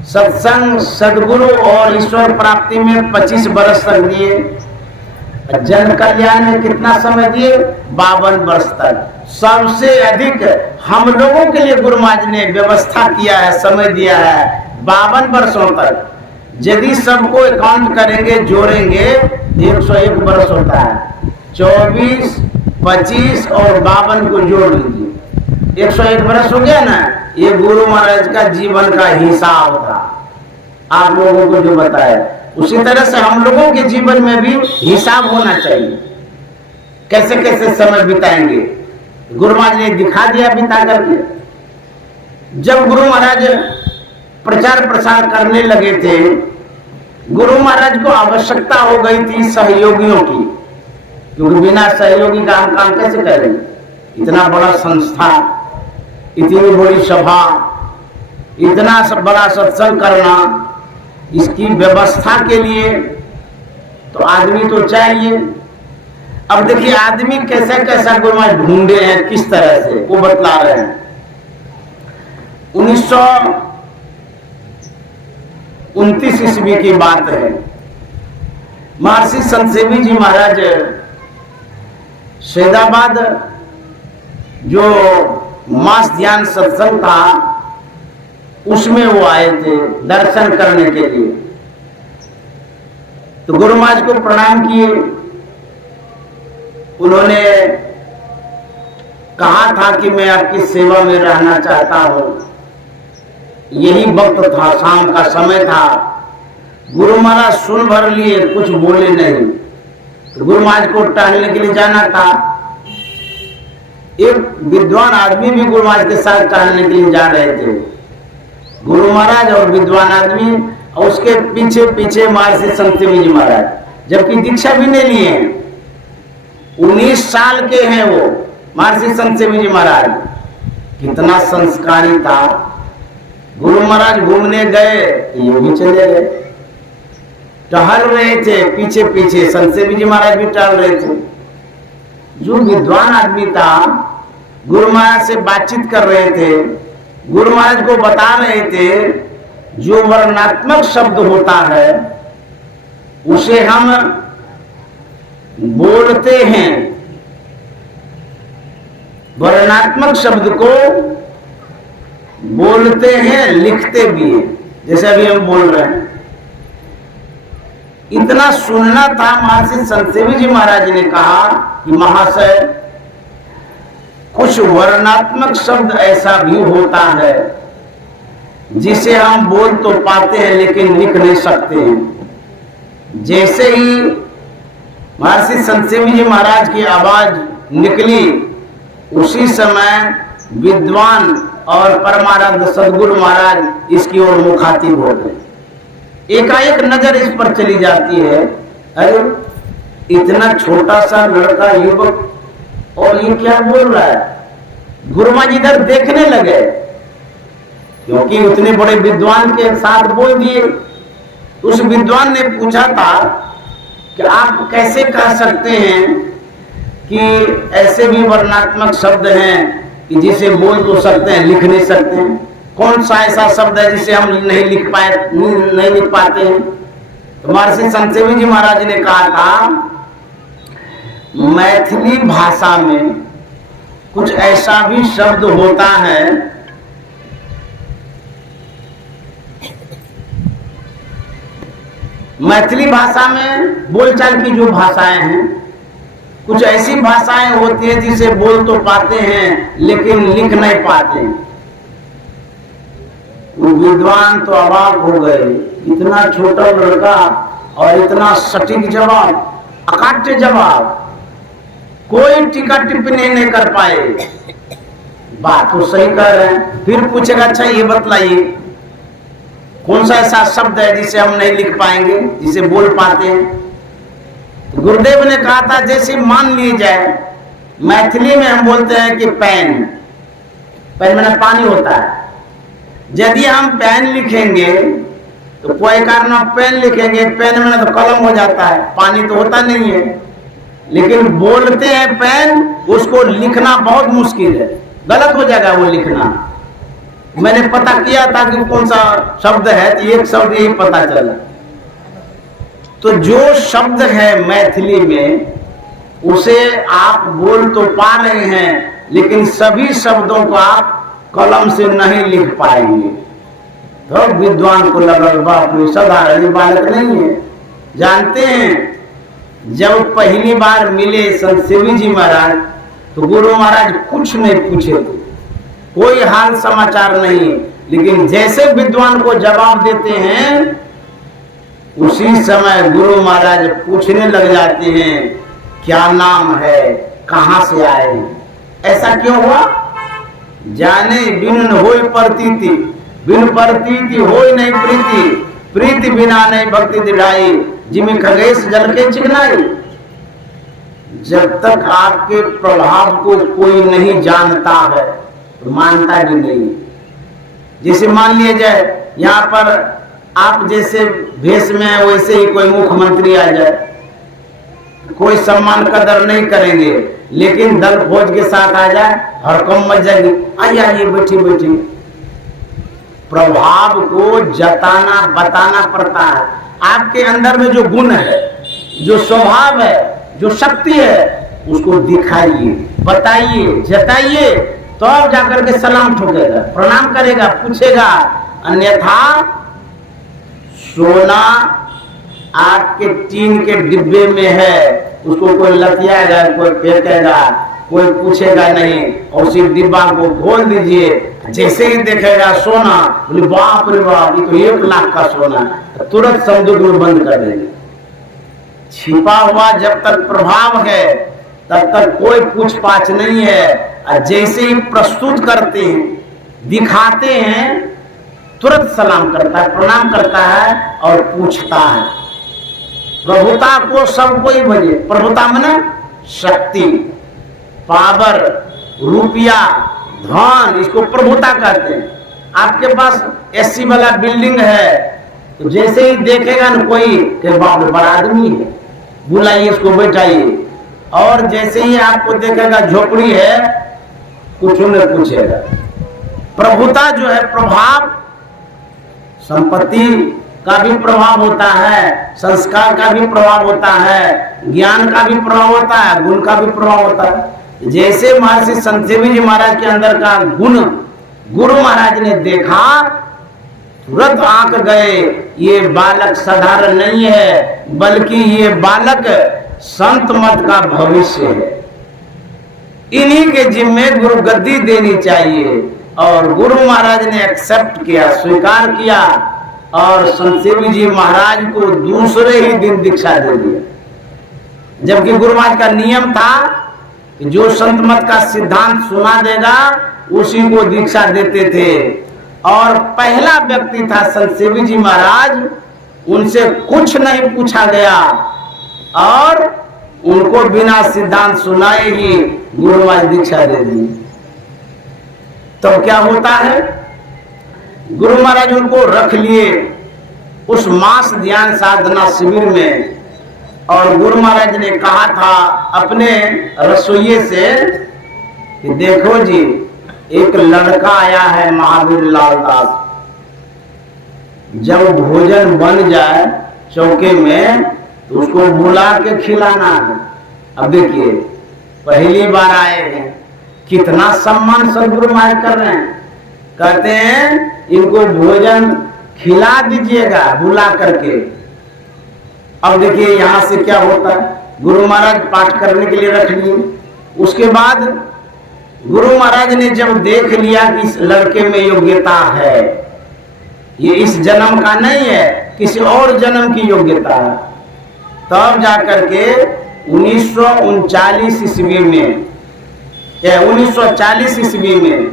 सत्संग, सदगुरु और ईश्वर प्राप्ति में 25 वर्ष तक दिए। जन कल्याण में कितना समय दिए? 52 वर्ष तक। सबसे अधिक हम लोगों के लिए गुरु महाराज ने व्यवस्था किया है, समय दिया है 52 वर्षों तक। यदि सबको अकाउंट करेंगे, जोड़ेंगे, 101 वर्ष होता है। 24, 25 और 52 को जोड़ लीजिए, 101 वर्ष हो गया ना। ये गुरु महाराज का जीवन का हिसाब था, आप लोगों को जो बताया। उसी तरह से हम लोगों के जीवन में भी हिसाब होना चाहिए, कैसे कैसे समय बिताएंगे। गुरु महाराज ने दिखा दिया बिता करके। जब गुरु महाराज प्रचार प्रसार करने लगे थे, गुरु महाराज को आवश्यकता हो गई थी सहयोगियों की, क्योंकि बिना सहयोगी का हम काम कैसे करेंगे? इतना बड़ा संस्था, इतनी बड़ी सभा, इतना बड़ा सत्संग करना, इसकी व्यवस्था के लिए तो आदमी तो चाहिए। अब देखिए आदमी कैसा कैसा गुरु महाराज ढूंढे हैं, किस तरह से वो बतला रहे हैं। 1929 ईस्वी की बात है। महर्षि संत सेवी जी महाराज सैदाबाद जो मास ध्यान सत्संग था उसमें वो आए थे दर्शन करने के लिए। तो गुरु महाराज को प्रणाम किए। उन्होंने कहा था कि मैं आपकी सेवा में रहना चाहता हूं। यही वक्त था, शाम का समय था। गुरु महाराज सुन भर लिए, कुछ बोले नहीं। तो गुरु महाराज को टहलने के लिए जाना था। एक विद्वान आदमी भी गुरु महाराज के साथ टहलने के लिए जा रहे थे। गुरु महाराज और विद्वान आदमी, और उसके पीछे पीछे महर्षि संत सेवी जी महाराज, जबकि दीक्षा भी नहीं लिए हैं। 19 साल के हैं वो महर्षि संत सेवी जी महाराज। कितना संस्कारी था। गुरु महाराज घूमने गए, ये भी चले गए। टहल रहे थे पीछे पीछे, संत सेवी जी महाराज भी टहल रहे थे। जो विद्वान आदमी था गुरु महाराज से बातचीत कर रहे थे, गुरु महाराज को बता रहे थे जो वर्णनात्मक शब्द होता है उसे हम बोलते हैं, वर्णनात्मक शब्द को बोलते हैं, लिखते भी हैं, जैसे अभी हम बोल रहे हैं। इतना सुनना था। महर्षि संत सेवी जी महाराज ने कहा कि महाशय कुछ वर्णात्मक शब्द ऐसा भी होता है जिसे हम बोल तो पाते हैं लेकिन लिख नहीं सकते हैं। जैसे ही महर्षि संत सेवी जी महाराज की आवाज निकली, उसी समय विद्वान और परमानंद सदगुरु महाराज इसकी ओर मुखातिब हो गए। एकाएक नजर इस पर चली जाती है, अरे इतना छोटा सा लड़का युवक और ये क्या बोल रहा है। गुरुमा जी इधर देखने लगे, क्योंकि उतने बड़े विद्वान के साथ बोल दिए। उस विद्वान ने पूछा था कि आप कैसे कह सकते हैं कि ऐसे भी वर्णात्मक शब्द हैं कि जिसे बोल तो सकते हैं लिख नहीं सकते हैं। कौन सा ऐसा शब्द है जिसे हम नहीं लिख पाते हैं। तो महर्षि संत सेवी जी महाराज ने कहा था, मैथिली भाषा में कुछ ऐसा भी शब्द होता है मैथिली भाषा में बोलचाल की जो भाषाएं हैं, कुछ ऐसी भाषाएं होती हैं जिसे बोल तो पाते हैं लेकिन लिख नहीं पाते। वो विद्वान तो अवाक हो गए, इतना छोटा लड़का और इतना सटीक जवाब, अकाट्य जवाब, कोई टीका टिप्पणी नहीं कर पाए। बात तो सही कह रहे हैं। फिर पूछेगा, अच्छा ये बतलाइए कौन सा ऐसा शब्द है जिसे हम नहीं लिख पाएंगे, जिसे बोल पाते हैं। तो गुरुदेव ने कहा था, जैसे मान ली जाए मैथिली में हम बोलते हैं कि पैन, पैन में पानी होता है। यदि हम पेन लिखेंगे तो कोई कारण पेन लिखेंगे, पेन में तो कलम हो जाता है, पानी तो होता नहीं है। लेकिन बोलते हैं पेन, उसको लिखना बहुत मुश्किल है, गलत हो जाएगा वो लिखना। मैंने पता किया था कि कौन सा शब्द है, तो एक शब्द यही पता चला। तो जो शब्द है मैथिली में, उसे आप बोल तो पा रहे हैं लेकिन सभी शब्दों को आप कलम से नहीं लिख पाएंगे। तो विद्वान को लगा बाप रे, साधारण बालक नहीं है। जानते हैं, जब पहली बार मिले संत सेवी जी महाराज तो गुरु महाराज कुछ नहीं पूछे थे, कोई हाल समाचार नहीं, लेकिन जैसे विद्वान को जवाब देते हैं उसी समय गुरु महाराज पूछने लग जाते हैं, क्या नाम है, कहां से आए। ऐसा क्यों हुआ? जाने बिन होय प्रतीति, बिन प्रतीति होय नहीं प्रीति, प्रीति बिना नहीं भक्ति दिढ़ाई, जिमे खगेश जल के चिकनाई। जब तक आपके प्रभाव को कोई नहीं जानता है तो मानता भी नहीं। जैसे मान लिया जाए यहाँ पर आप जैसे भेष में है, वैसे ही कोई मुख्यमंत्री आ जाए, कोई सम्मान कदर नहीं करेंगे, लेकिन दल फौज के साथ आ जाए, हड़कम मच जाएगी, आइए बैठी बैठी। प्रभाव को जताना बताना पड़ता है। आपके अंदर में जो गुण है, जो स्वभाव है, जो शक्ति है, उसको दिखाइए, बताइए, जताइए, तो अब जाकर के सलाम ठोकेगा, प्रणाम करेगा, पूछेगा। अन्यथा सोना आपके टीन के डिब्बे में है, उसको कोई लतियाएगा, कोई फेंकेगा, कोई पूछेगा नहीं, और उसी डिब्बा को खोल दीजिए, जैसे ही देखेगा सोना, बोले बाप रे बाप, ये तो 1 लाख का सोना, तुरंत संदूक में बंद कर देंगे। छिपा हुआ जब तक प्रभाव है तब तक कोई पूछ पाछ नहीं है। जैसे ही प्रस्तुत करते हैं, दिखाते हैं, तुरंत सलाम करता है, प्रणाम करता है और पूछता है। प्रभुता को सब कोई भजे। प्रभुता माने शक्ति, पावर, रुपया, धन, इसको प्रभुता कहते हैं। आपके पास एसी वाला बिल्डिंग है तो जैसे ही देखेगा ना कोई कि बाप रे बड़ा आदमी है, बुलाइए, इसको बैठाइए। और जैसे ही आपको देखेगा झोपड़ी है, कुछ न पूछेगा। प्रभुता जो है, प्रभाव, संपत्ति का भी प्रभाव होता है, संस्कार का भी प्रभाव होता है, ज्ञान का भी प्रभाव होता है, गुण का भी प्रभाव होता है। जैसे महर्षि संत सेवी जी महाराज के अंदर का गुण गुरु महाराज ने देखा, तुरंत आंक गए, ये बालक साधारण नहीं है, बल्कि ये बालक संत मत का भविष्य है। इन्हीं के जिम्मे गुरु गद्दी देनी चाहिए। और गुरु महाराज ने एक्सेप्ट किया, स्वीकार किया और संत सेवी जी महाराज को दूसरे ही दिन दीक्षा दे दिया। जबकि गुरु महाराज का नियम था कि जो संत मत का सिद्धांत सुना देगा उसी को दीक्षा देते थे। और पहला व्यक्ति था संत सेवी जी महाराज, उनसे कुछ नहीं पूछा गया और उनको बिना सिद्धांत सुनाए ही गुरु महाराज दीक्षा दे दी। तो क्या होता है, गुरु महाराज उनको रख लिए उस मास ध्यान साधना शिविर में। और गुरु महाराज ने कहा था अपने रसोइये से कि देखो जी, एक लड़का आया है महावीर लाल दास, जब भोजन बन जाए चौके में तो उसको बुला के खिलाना है। अब देखिए, पहली बार आए हैं, कितना सम्मान सदगुरु महाराज कर रहे हैं। कहते हैं इनको भोजन खिला दीजिएगा बुला करके। अब देखिए यहां से क्या होता है, गुरु महाराज पाठ करने के लिए रख लिए। उसके बाद गुरु महाराज ने जब देख लिया कि इस लड़के में योग्यता है, ये इस जन्म का नहीं है, किसी और जन्म की योग्यता है, तब जाकर के 1939 ईस्वी में या 1940 ईस्वी में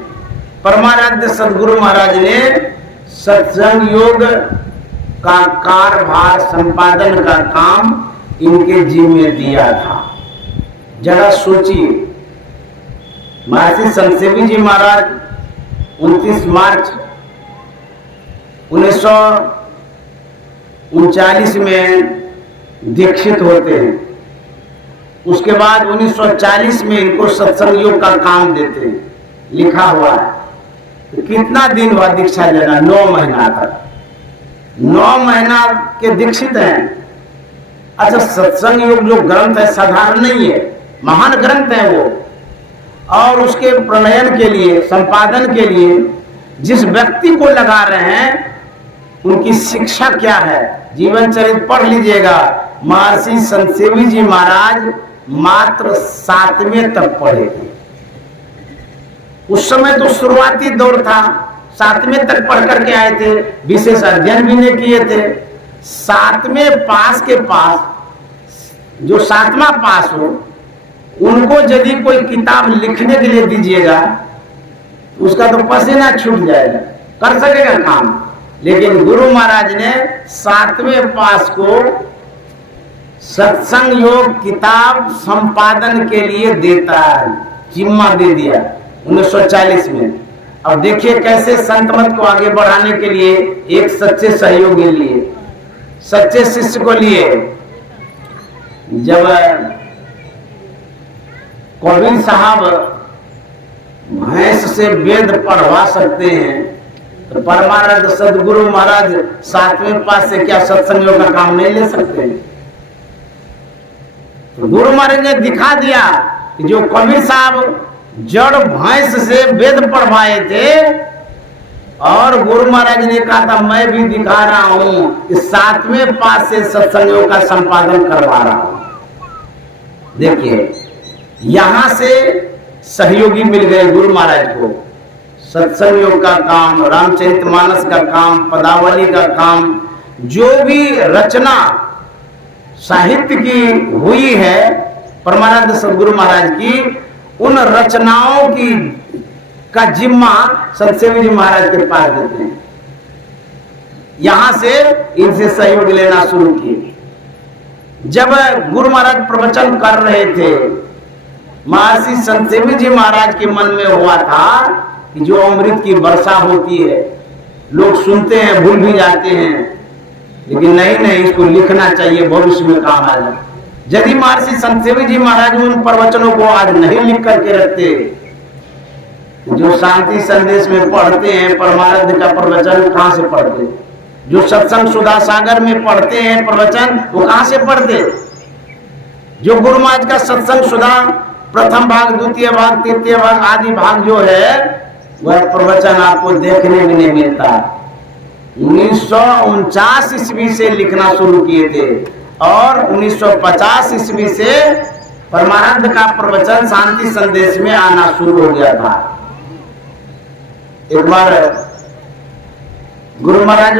परमाराध्य सदगुरु महाराज ने सत्संग योग का कार्यभार संपादन का काम इनके जिम्मे दिया था। जरा सोचिए, महर्षि संत सेवी जी महाराज 29 मार्च 1939 में दीक्षित होते हैं। उसके बाद 1940 में इनको सत्संग योग का काम देते हैं, लिखा हुआ है। तो कितना दिन हुआ दीक्षा लेना? 9 महीना तक, 9 महीना के दीक्षित हैं। अच्छा, सत्संग योग जो ग्रंथ है साधारण नहीं है, महान ग्रंथ है वो। और उसके प्रणयन के लिए, संपादन के लिए जिस व्यक्ति को लगा रहे हैं उनकी शिक्षा क्या है, जीवन चरित्र पढ़ लीजिएगा। महर्षि संत सेवी जी महाराज मात्र 7वें तक पढ़े थे। उस समय तो शुरुआती दौर था, 7वें तक पढ़ करके आए थे, विशेष अध्ययन भी नहीं किए थे। 7वें पास के पास, जो 7वां पास हो, उनको यदि कोई किताब लिखने के लिए दीजिएगा उसका तो पसीना छूट जाएगा, कर सकेगा काम। लेकिन गुरु महाराज ने 7वें पास को सत्संग योग किताब संपादन के लिए देता है, जिम्मा दे दिया 1940 में। अब देखिए कैसे संत मत को आगे बढ़ाने के लिए एक सच्चे सहयोगी लिए, सच्चे शिष्य को लिए। जब कबीर साहब भैंस से वेद पढ़वा सकते हैं तो परमानंद सदगुरु महाराज 7वें पास से क्या सत्संग योग का काम नहीं ले सकते? तो गुरु महाराज ने दिखा दिया कि जो कबीर साहब जड़ भैंस से वेद पढ़वाए थे, और गुरु महाराज ने कहा था मैं भी दिखा रहा हूं कि 7वें पास से सत्संग योग का संपादन करवा रहा हूं। देखिए यहां से सहयोगी मिल गए गुरु महाराज को। सत्संग योग का काम, रामचरितमानस का काम, पदावली का काम, जो भी रचना साहित्य की हुई है परमानंद सदगुरु महाराज की, उन रचनाओं की का जिम्मा संत सेवी जी महाराज के पास देते हैं। यहां से इनसे सहयोग लेना शुरू किए। जब गुरु महाराज प्रवचन कर रहे थे, महर्षि संत सेवी जी महाराज के मन में हुआ था कि जो अमृत की वर्षा होती है, लोग सुनते हैं भूल भी जाते हैं, लेकिन नहीं इसको लिखना चाहिए, भविष्य में काम आ जाए। यदि महर्षि संत सेवी जी महाराज उन प्रवचनों को आज नहीं लिख करके रखते, जो शांति संदेश में पढ़ते हैं परमानंद का प्रवचन कहां से पढ़ते? जो सत्संग सुधा सागर में पढ़ते हैं प्रवचन, वो कहां से पढ़ते? जो गुरु महाराज का सत्संग सुधा प्रथम भाग, द्वितीय भाग, तृतीय भाग आदि भाग जो है, वह प्रवचन आपको देखने में नहीं मिलता। 1949 ईस्वी से लिखना शुरू किए थे और 1950 ईस्वी से परमानंद का प्रवचन शांति संदेश में आना शुरू हो गया था। एक बार गुरु महाराज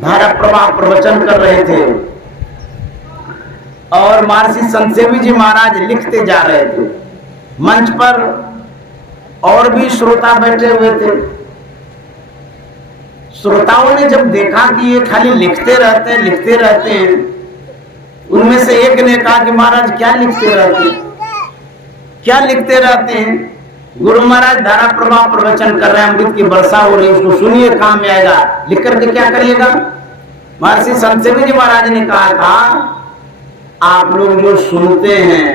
धारा प्रवाह प्रवचन कर रहे थे और महर्षि संतसेवी जी महाराज लिखते जा रहे थे। मंच पर और भी श्रोता बैठे हुए थे। श्रोताओं ने जब देखा कि ये खाली लिखते रहते हैं, उनमें से एक ने कहा कि महाराज क्या लिखते रहते हैं? गुरु महाराज धारा प्रवाह प्रवचन कर रहे हैं, अमृत की वर्षा हो रही है, उसको सुनिए, काम में आएगा, लिख करके क्या करिएगा? महर्षि संतसेवी जी महाराज ने कहा था, आप लोग जो सुनते हैं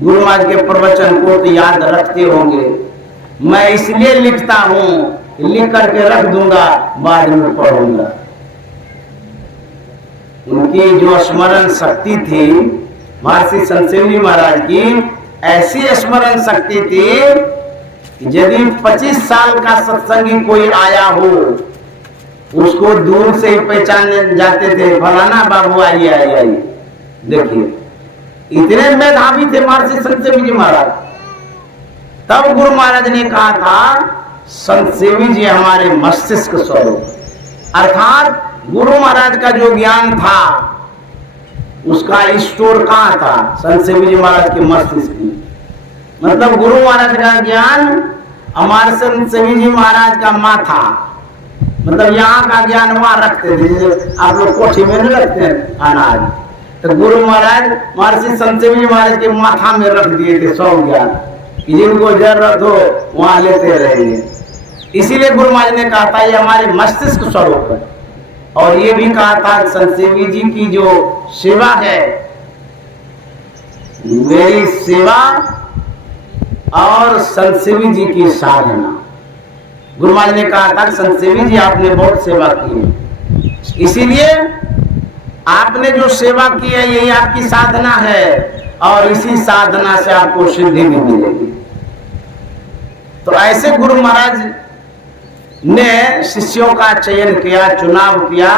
गुरु महाराज के प्रवचन को तो याद रखते होंगे, मैं इसलिए लिखता हूं, लिख करके रख दूंगा, बाद में पढ़ूंगा। उनकी जो स्मरण शक्ति थी महर्षि संतसेवी महाराज की, ऐसी स्मरण शक्ति थी कि यदि 25 साल का सत्संगी कोई आया हो, उसको दूर से ही पहचान जाते थे, फलाना बाबू आइए। देखिए इतने मेधावी थे महर्षि संतसेवी जी महाराज। तब गुरु महाराज ने कहा था, संतसेवी जी हमारे मस्तिष्क स्वरूप, अर्थात गुरु महाराज का जो ज्ञान था उसका स्टोर कहाँ था? संतसेवी जी महाराज के मस्तिष्क में। मतलब गुरु महाराज का ज्ञान हमारे संतसेवी जी महाराज का माथा, मतलब यहाँ का ज्ञान वहां रखते थे, जैसे आप लोग कोठी में नहीं रखते हैं अनाज, तो गुरु महाराज महर्षि संतसेवी जी महाराज के माथा में रख दिए थे 100 ज्ञान, कि जिनको जरूरत हो वहां लेते रहेंगे। इसीलिए गुरु महाराज ने कहा था ये हमारे मस्तिष्क स्वरूप है। और ये भी कहा था संतसेवी जी की जो सेवा है, मेरी सेवा और संतसेवी जी की साधना। गुरु महाराज ने कहा था संतसेवी जी आपने बहुत सेवा की है, इसीलिए आपने जो सेवा की है यही आपकी साधना है, और इसी साधना से आपको सिद्धि भी मिलेगी। तो ऐसे गुरु महाराज ने शिष्यों का चयन किया, चुनाव किया,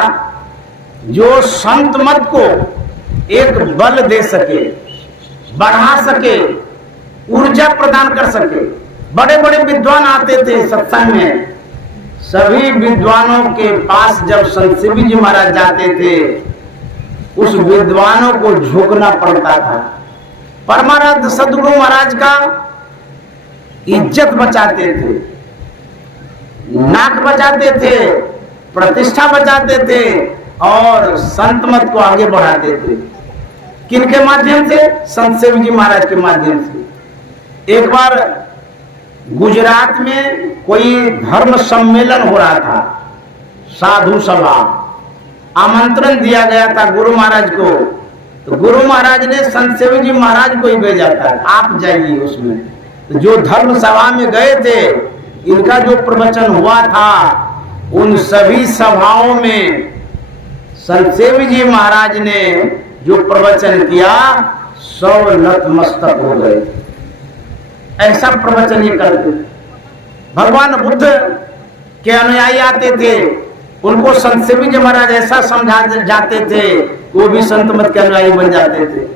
जो संत मत को एक बल दे सके, बढ़ा सके, ऊर्जा प्रदान कर सके। बड़े बड़े विद्वान आते थे सत्संग में, सभी विद्वानों के पास जब संतसेवी जी महाराज जाते थे, उस विद्वानों को झुकना पड़ता था। परमानंद सदगुरु महाराज का इज्जत बचाते थे, नाक बचाते थे, प्रतिष्ठा बचाते थे, और संत मत को आगे बढ़ाते थे। किनके माध्यम से? संतसेवी जी महाराज के माध्यम से। एक बार गुजरात में कोई धर्म सम्मेलन हो रहा था, साधु सभा, आमंत्रण दिया गया था गुरु महाराज को, तो गुरु महाराज ने संतसेवी जी महाराज को ही भेजा था, आप जाइए उसमें। तो जो धर्म सभा में गए थे, इनका जो प्रवचन हुआ था, उन सभी सभाओं में संतसेवी जी महाराज ने जो प्रवचन किया, 100 नतमस्तक हो गए। ऐसा प्रवचन ये करते। भगवान बुद्ध के अनुयायी आते थे, उनको संतसेवी जी महाराज ऐसा समझा जाते थे, वो भी संत मत के अनुयायी बन जाते थे।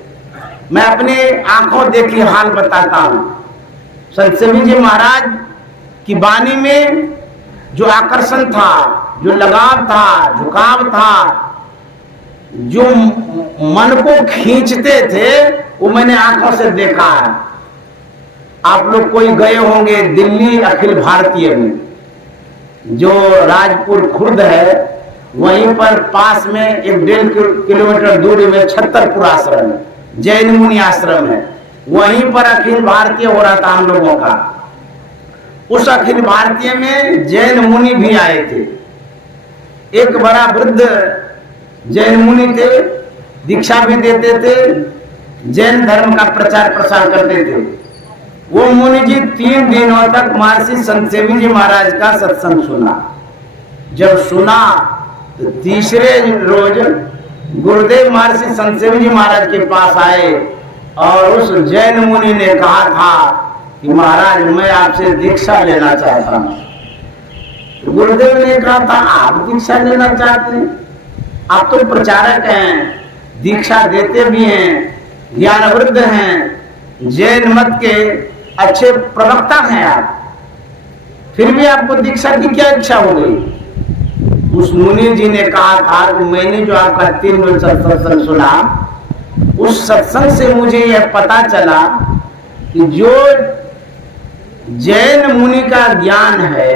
मैं अपने आंखों देखी हाल बताता हूं। संतसेवी जी महाराज की वाणी में जो आकर्षण था, जो लगाव था, झुकाव था, जो मन को खींचते थे, वो मैंने आंखों से देखा है। आप लोग कोई गए होंगे दिल्ली अखिल भारतीय में, जो राजपुर खुर्द है, वहीं पर पास में 1.5 किलोमीटर दूरी में छतरपुर आश्रम है, जैन मुनि आश्रम है, वहीं पर अखिल भारतीय हो रहा था हम लोगों का। उस अखिल भारतीय में जैन मुनि भी आए थे। एक बड़ा वृद्ध जैन मुनि थे, दीक्षा भी देते थे, जैन धर्म का प्रचार प्रसार करते थे। वो मुनि जी 3 दिनों तक महर्षि संतसेवी जी महाराज का सत्संग सुना। जब सुना तो तीसरे रोज गुरुदेव महर्षि संतसेवी जी महाराज के पास आए, और उस जैन मुनि ने कहा था कि महाराज मैं आपसे दीक्षा लेना चाहता हूं। गुरुदेव ने कहा था आप दीक्षा लेना चाहते हैं? आप तो प्रचारक हैं, दीक्षा देते भी हैं, ज्ञानवृद्ध हैं, जैन मत के अच्छे प्रवक्ता हैं आप, फिर भी आपको दीक्षा की क्या इच्छा हो गई? उस मुनि जी ने कहा था कि मैंने जो आपका 3 दिन सत्संग सुना, उस सत्संग से मुझे यह पता चला कि जो जैन मुनि का ज्ञान है,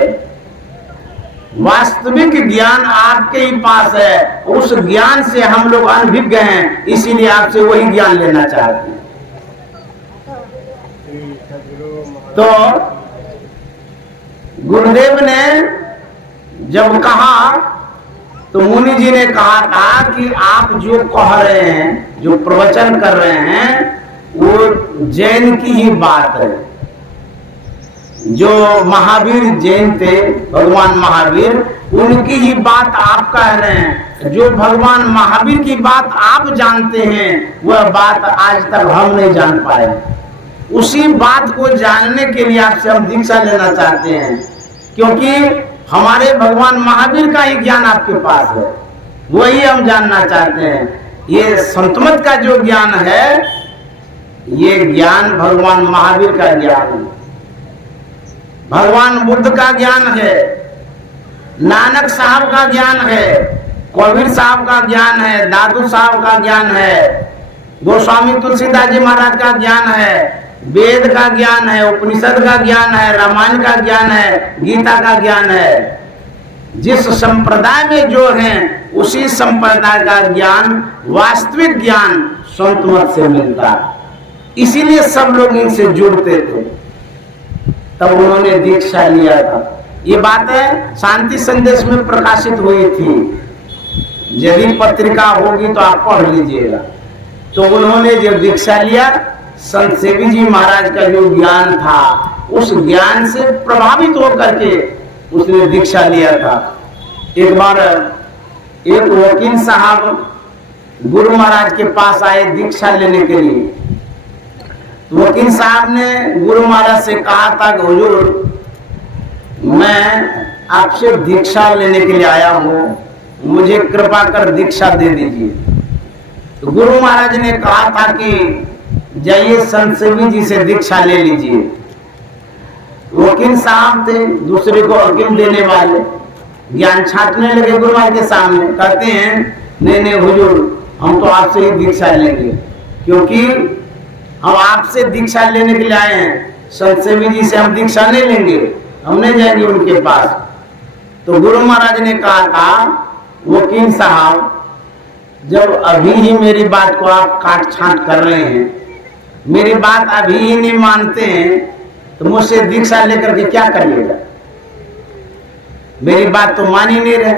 वास्तविक ज्ञान आपके ही पास है। उस ज्ञान से हम लोग अनभिज्ञ हैं, इसीलिए आपसे वही ज्ञान लेना चाहते हैं। तो गुरुदेव ने जब कहा तो मुनि जी ने कहा था कि आप जो कह रहे हैं, जो प्रवचन कर रहे हैं, वो जैन की ही बात है। जो महावीर जैन थे, भगवान महावीर, उनकी ही बात आप कह रहे हैं। जो भगवान महावीर की बात आप जानते हैं, वह बात आज तक हम नहीं जान पाए। उसी बात को जानने के लिए आपसे हम दीक्षा लेना चाहते हैं, क्योंकि हमारे भगवान महावीर का ही ज्ञान आपके पास है, वही हम जानना चाहते हैं। ये संतमत का जो ज्ञान है, ये ज्ञान भगवान महावीर का ज्ञान है, भगवान बुद्ध का ज्ञान है, नानक साहब का ज्ञान है, कबीर साहब का ज्ञान है, दादू साहब का ज्ञान है, गोस्वामी तुलसीदास जी महाराज का ज्ञान है, वेद का ज्ञान है, उपनिषद का ज्ञान है, रामायण का ज्ञान है, गीता का ज्ञान है। जिस संप्रदाय में जो है, उसी संप्रदाय का ज्ञान, वास्तविक ज्ञान संत मत से मिलता है। इसीलिए सब लोग इनसे जुड़ते थे, तब उन्होंने दीक्षा लिया था। ये बातें शांति संदेश में प्रकाशित हुई थी, यदि पत्रिका होगी तो आप पढ़ लीजिएगा। तो उन्होंने जब दीक्षा लिया, संत सेवी जी महाराज का जो ज्ञान था, उस ज्ञान से प्रभावित होकर के उसने दीक्षा लिया था। एक बार एक वकील साहब गुरु महाराज के पास आए दीक्षा लेने के लिए। वकील साहब ने गुरु महाराज से कहा था कि हुजूर, मैं आपसे दीक्षा लेने के लिए आया हूँ, मुझे कृपा कर दीक्षा दे दीजिए। तो गुरु महाराज ने कहा था कि जाइए संत सेवी जी से दीक्षा ले लीजिए। वकील साहब थे, दूसरे को हकीम देने वाले, ज्ञान छाटने लगे गुरु महाराज के सामने। कहते हैं नहीं नहीं हुजूर, हम तो आपसे ही दीक्षा लेंगे, क्योंकि हम आपसे दीक्षा लेने के लिए आए हैं, संत सेवी जी से हम दीक्षा नहीं लेंगे, हम नहीं जाएंगे उनके पास। तो गुरु महाराज ने कहा था, वकील साहब, जब अभी ही मेरी बात को आप काट छांट कर रहे हैं, मेरी बात अभी ही नहीं मानते हैं, तो मुझसे दीक्षा लेकर के क्या करिएगा? मेरी बात तो मान ही नहीं रहे।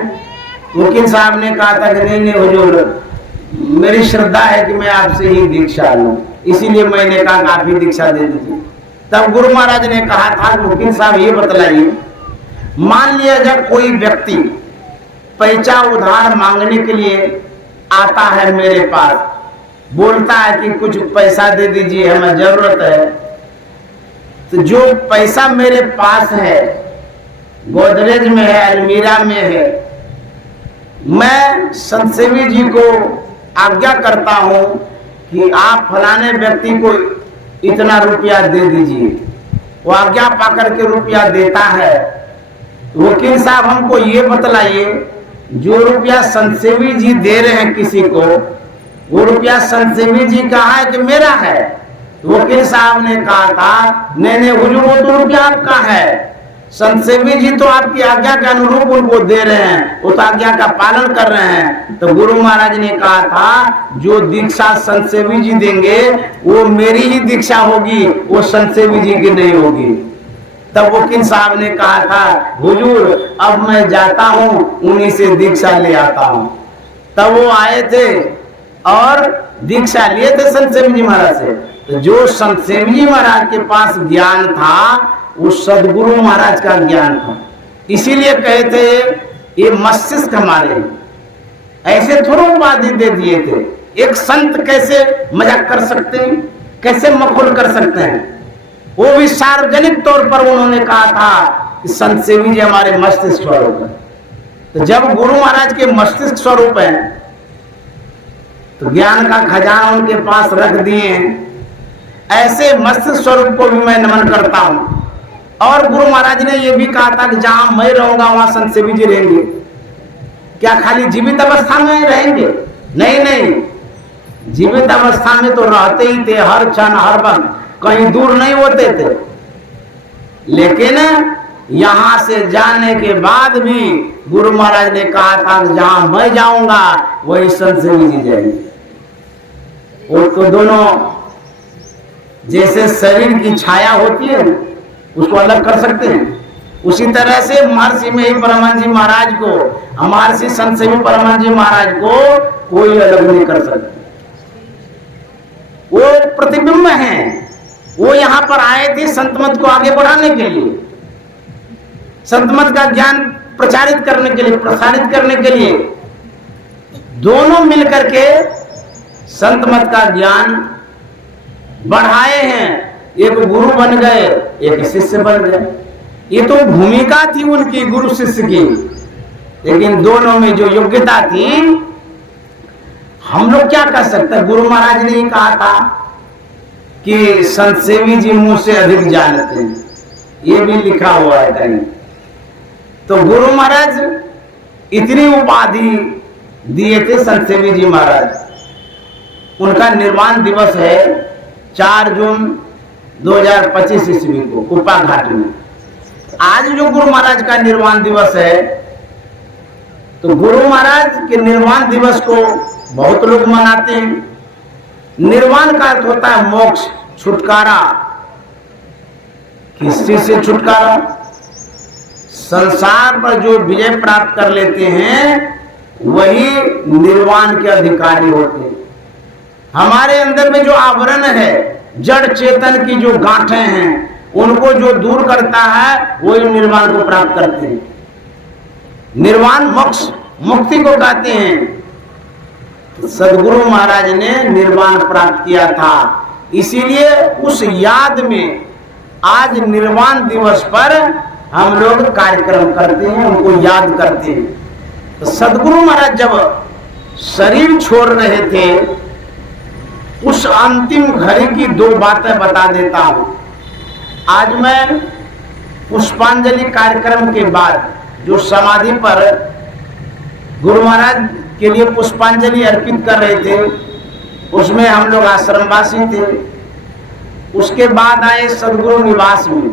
वकील साहब ने कहा था कि नहीं नहीं हुजूर, मेरी श्रद्धा है कि मैं आपसे ही दीक्षा लूं, इसीलिए मैंने कहा कि आप ही दीक्षा दे दीजिए। तब गुरु महाराज ने कहा था, वकील साहब ये बतलाइए, मान लिया जब कोई व्यक्ति पैसा उधार मांगने के लिए आता है मेरे पास, बोलता है कि कुछ पैसा दे दीजिए, हमें जरूरत है, तो जो पैसा मेरे पास है, गोदरेज में है, अलमीरा में है, मैं संत सेवी जी को आज्ञा करता हूं कि आप फलाने व्यक्ति को इतना रुपया दे दीजिए। वो आज्ञा पाकर के रुपया देता है। वकील साहब हमको ये बतलाइए, जो रुपया संत सेवी जी दे रहे हैं किसी को, वो रुपया संत सेवी जी का है कि मेरा है? वकील साहब ने कहा था, नहीं नहीं हुजूर, वो तो रुपया आपका है, संत सेवी जी तो आपकी आज्ञा के अनुरूप उनको दे रहे हैं, उस आज्ञा का पालन कर रहे हैं। तो गुरु महाराज ने कहा था, जो दीक्षा संत सेवी जी देंगे वो मेरी ही दीक्षा होगी, वो संत सेवी जी की नहीं होगी। तब वकील साहब ने कहा था, हुजूर अब मैं जाता हूँ, उन्हीं से दीक्षा ले आता हूँ। तब वो आए थे और दीक्षा लिए थे संत सेवी जी महाराज से। तो जो संत सेवी जी महाराज के पास ज्ञान था, वो सदगुरु महाराज का ज्ञान था। इसीलिए कहे थे ये मस्तिष्क हमारे, ऐसे थोड़ा उपाधि दे दिए थे। एक संत कैसे मजाक कर सकते हैं, कैसे मखौल कर सकते हैं? वो भी सार्वजनिक तौर पर उन्होंने कहा था कि संत सेवी जी हमारे मस्तिष्क स्वरूप है। तो जब गुरु महाराज के मस्तिष्क स्वरूप है, तो ज्ञान का खजाना उनके पास रख दिए। ऐसे मस्त स्वरूप को भी मैं नमन करता हूं। और गुरु महाराज ने यह भी कहा था कि जहां मैं रहूंगा वहां संत सेवी जी रहेंगे। क्या खाली जीवित अवस्था में रहेंगे? नहीं नहीं, जीवित अवस्था में तो रहते ही थे, हर क्षण हर वक्त, कहीं दूर नहीं होते थे। लेकिन यहां से जाने के बाद भी गुरु महाराज ने कहा था कि जहां मैं जाऊंगा वही संत सेवी जी जाएंगे। वो तो दोनों जैसे शरीर की छाया होती है उसको अलग कर सकते हैं, उसी तरह से महर्षि में ही परमानंद जी महाराज को, महर्षि संत सेवी परमानंद जी महाराज को कोई अलग नहीं कर सकता। वो प्रतिबिंब हैं। वो यहां पर आए थे संत मत को आगे बढ़ाने के लिए, संत मत का ज्ञान प्रचारित करने के लिए, प्रसारित करने के लिए। दोनों मिलकर के संत मत का ज्ञान बढ़ाए हैं। एक गुरु बन गए, एक शिष्य बन गए। ये तो भूमिका थी उनकी गुरु शिष्य की, लेकिन दोनों में जो योग्यता थी, हम लोग क्या कर सकते हैं? गुरु महाराज ने ही कहा था कि संत सेवी जी मुंह से अधिक जानते हैं, ये भी लिखा हुआ है कहीं। तो गुरु महाराज इतनी उपाधि दिए थे संत सेवी जी महाराज। उनका निर्वाण दिवस है 4 जून 2025 ईस्वी को कुप्पा घाट में। आज जो गुरु महाराज का निर्वाण दिवस है, तो गुरु महाराज के निर्वाण दिवस को बहुत लोग मनाते हैं। निर्वाण का अर्थ होता है मोक्ष, छुटकारा। किस चीज से छुटकारा? संसार पर जो विजय प्राप्त कर लेते हैं वही निर्वाण के अधिकारी होते हैं। हमारे अंदर में जो आवरण है, जड़ चेतन की जो गांठें हैं, उनको जो दूर करता है वही निर्वाण को प्राप्त करते हैं। निर्वाण मोक्ष, मुक्ति को कहते हैं। सदगुरु महाराज ने निर्वाण प्राप्त किया था, इसीलिए उस याद में आज निर्वाण दिवस पर हम लोग कार्यक्रम करते हैं, उनको याद करते हैं। तो सदगुरु महाराज जब शरीर छोड़ रहे थे, उस अंतिम घड़ी की 2 बातें बता देता हूं। आज मैं पुष्पांजलि कार्यक्रम के बाद जो समाधि पर गुरु महाराज के लिए पुष्पांजलि अर्पित कर रहे थे, उसमें हम लोग आश्रमवासी थे। उसके बाद आए सदगुरु निवास में,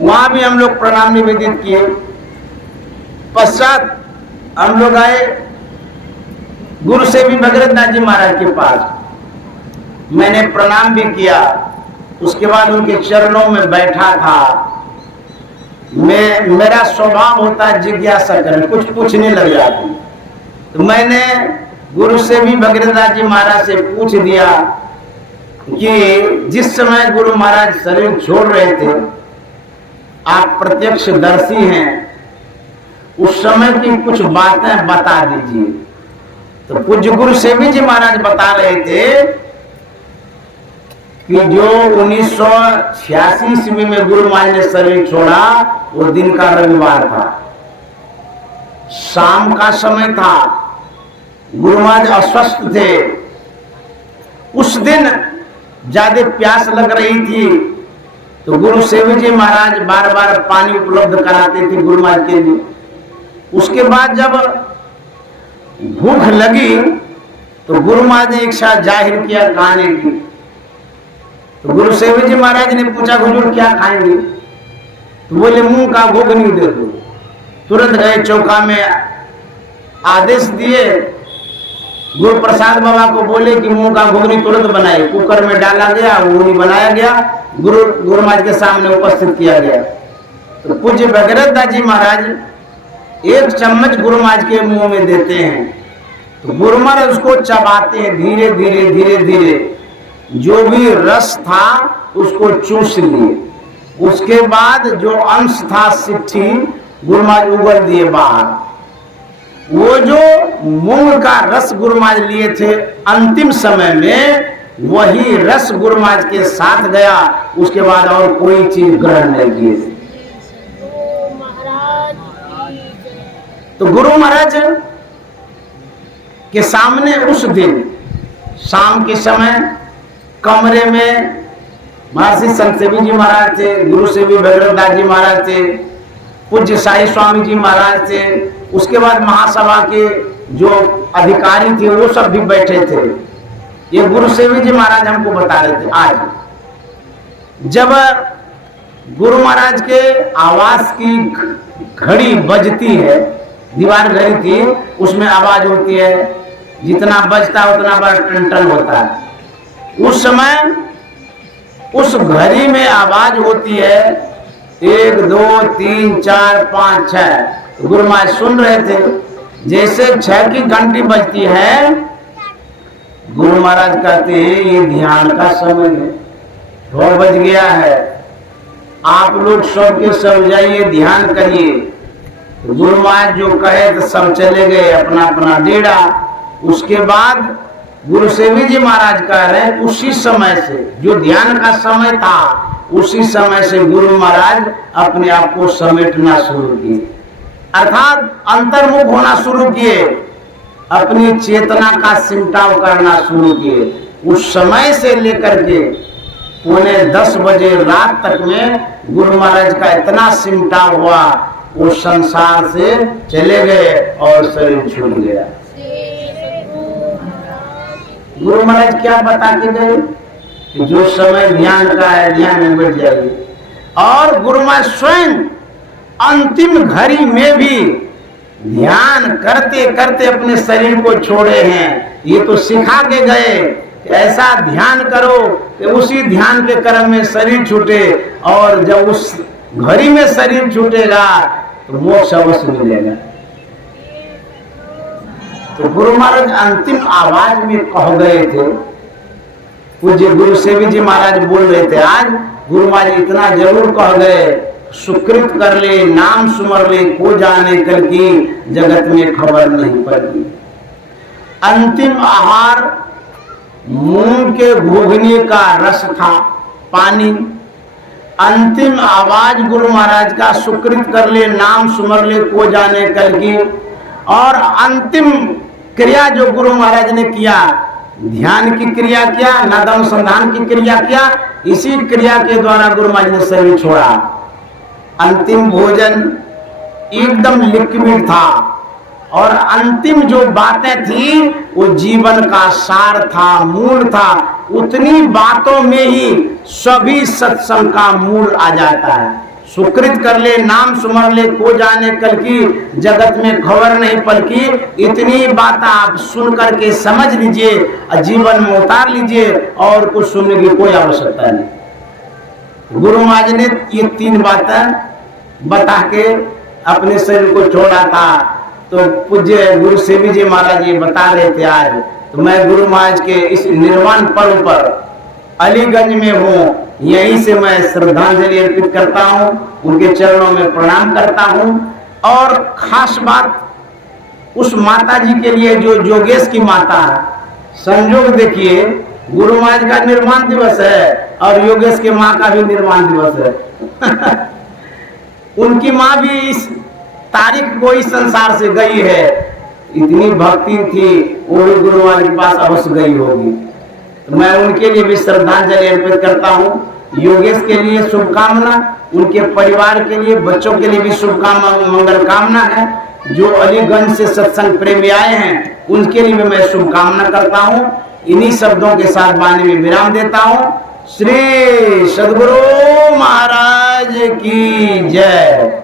वहां भी हम लोग प्रणाम निवेदित किए। पश्चात हम लोग आए गुरु सेवी भगीरथ दास जी महाराज के पास, मैंने प्रणाम भी किया। उसके बाद उनके चरणों में बैठा था। मेरा स्वभाव होता है जिज्ञासा करने, कुछ पूछने लग जाती। तो मैंने गुरु सेवी भगीरथ दास जी महाराज से पूछ दिया कि जिस समय गुरु महाराज शरीर छोड़ रहे थे, आप प्रत्यक्षदर्शी हैं, उस समय की कुछ बातें बता दीजिए। तो पूज्य गुरु सेवी जी महाराज बता रहे थे कि जो 1986 ईस्वी में गुरु महाराज ने शरीर छोड़ा, वो दिन का रविवार था, शाम का समय था, गुरु महाराज अस्वस्थ थे। उस दिन ज्यादा प्यास लग रही थी, तो गुरु सेवी जी महाराज बार बार पानी उपलब्ध कराते थे गुरु महाराज के लिए। उसके बाद जब भूख लगी तो गुरु महाराज ने इच्छा जाहिर किया खाने की। तो गुरु सेवी जी महाराज ने पूछा, हुजूर क्या खाएंगे? तो बोले मुंह का घुघनी दे दो। तुरंत गए चौका में आदेश दिए, गुरु प्रसाद बाबा को बोले कि मुंह का घुघनी तुरंत बनाए। कुकर में डाला गया, घुघनी बनाया गया, गुरु महाराज के सामने उपस्थित किया गया। तो पूज्य भगीरथ दास जी महाराज 1 चम्मच गुरु महाराज के मुंह में देते हैं। तो गुरु महाराज उसको चबाते हैं, धीरे धीरे धीरे धीरे, जो भी रस था उसको चूस लिए। उसके बाद जो अंश था सिट्ठी, गुरु महाराज उगल दिए बाहर। वो जो मूंग का रस गुरु महाराज लिए थे अंतिम समय में, वही रस गुरु महाराज के साथ गया। उसके बाद और कोई चीज ग्रहण नहीं किए। तो गुरु महाराज के सामने उस दिन शाम के समय कमरे में महर्षि संत सेवी जी महाराज थे, गुरु सेवी भगवतदास जी महाराज थे, पूज्य साई स्वामी जी महाराज थे, उसके बाद महासभा के जो अधिकारी थे वो सब भी बैठे थे। ये गुरु सेवी जी महाराज हमको बता रहे थे आज जब गुरु महाराज के आवाज की घड़ी बजती है, दीवार घड़ी थी, उसमें आवाज होती है, जितना बजता है उतना बड़ा टन होता है। उस समय उस घड़ी में आवाज होती है 1 2 3 4 5 6। गुरु महाराज सुन रहे थे, जैसे 6 की घंटी बजती है, गुरु महाराज कहते हैं ये ध्यान का समय है, 6 बज गया है, आप लोग सब के सब जाइए ध्यान करिए। तो गुरु महाराज जो कहे तो सब चले गए अपना अपना डेरा। उसके बाद गुरु सेवी जी महाराज कह रहे हैं उसी समय से, जो ध्यान का समय था, उसी समय से गुरु महाराज अपने आप को समेटना शुरू किए, अर्थात अंतर्मुख होना शुरू किए, अपनी चेतना का सिमटाव करना शुरू किए। उस समय से लेकर के 9:45 बजे रात तक में गुरु महाराज का इतना सिमटाव हुआ, वो संसार से चले गए और शरीर छूट गया। गुरु महाराज क्या बता के गए कि जो समय ध्यान का है ध्यान में बैठ जाइए। और गुरु महाराज स्वयं अंतिम घड़ी में भी ध्यान करते करते अपने शरीर को छोड़े हैं। ये तो सिखा के गए कि ऐसा ध्यान करो कि उसी ध्यान के क्रम में शरीर छूटे, और जब उस घड़ी में शरीर छूटेगा तो मोक्ष अवश्य मिलेगा। तो गुरु महाराज अंतिम आवाज में कह गए थे। पूज्य गुरु सेवी जी महाराज बोल रहे थे आज गुरु महाराज इतना जरूर कह गए, सुकृत कर ले नाम सुमर ले, को जाने कल की जगत में खबर नहीं पड़ती। अंतिम आहार मूंग के घुघनी का रस था, पानी। अंतिम आवाज गुरु महाराज का सुकृत कर ले नाम सुमर ले, को जाने कल की। और अंतिम क्रिया जो गुरु महाराज ने किया, ध्यान की क्रिया किया, नादानुसंधान की क्रिया किया, इसी क्रिया के द्वारा गुरु महाराज ने शरीर छोड़ा। अंतिम भोजन एकदम लिक्विड था, और अंतिम जो बातें थी वो जीवन का सार था, मूल था। उतनी बातों में ही सभी सत्संग का मूल आ जाता है। सुकृत कर ले नाम सुमर ले, को जाने कल की जगत में खबर नहीं पलकी। इतनी बात आप सुन करके समझ लीजिए, जीवन में उतार लीजिए, और कुछ सुनने की कोई आवश्यकता नहीं। गुरु महाराज ने ये 3 बातें बता के अपने शरीर को छोड़ा था। तो पूज्य गुरु सेवी जी महाराज ये बता रहे थे आज। तो मैं गुरु महाराज के इस निर्वाण पर्व पर अलीगंज में हूँ, यहीं से मैं श्रद्धांजलि अर्पित करता हूँ, उनके चरणों में प्रणाम करता हूँ। और खास बात उस माता जी के लिए जो योगेश की माता है। संयोग देखिए, गुरु महाराज का निर्वाण दिवस है और योगेश के माँ का भी निर्वाण दिवस है। उनकी माँ भी इस तारीख को इस संसार से गई है। इतनी भक्ति थी, वो भी गुरु महाराज के पास अवश्य गई होगी। तो मैं उनके लिए भी श्रद्धांजलि अर्पित करता हूँ। योगेश के लिए शुभकामना, उनके परिवार के लिए, बच्चों के लिए भी शुभकामना, मंगल कामना है। जो अलीगंज से सत्संग प्रेमी आए हैं उनके लिए भी मैं शुभकामना करता हूँ। इन्हीं शब्दों के साथ वाणी में विराम देता हूँ। श्री सद्गुरु महाराज की जय।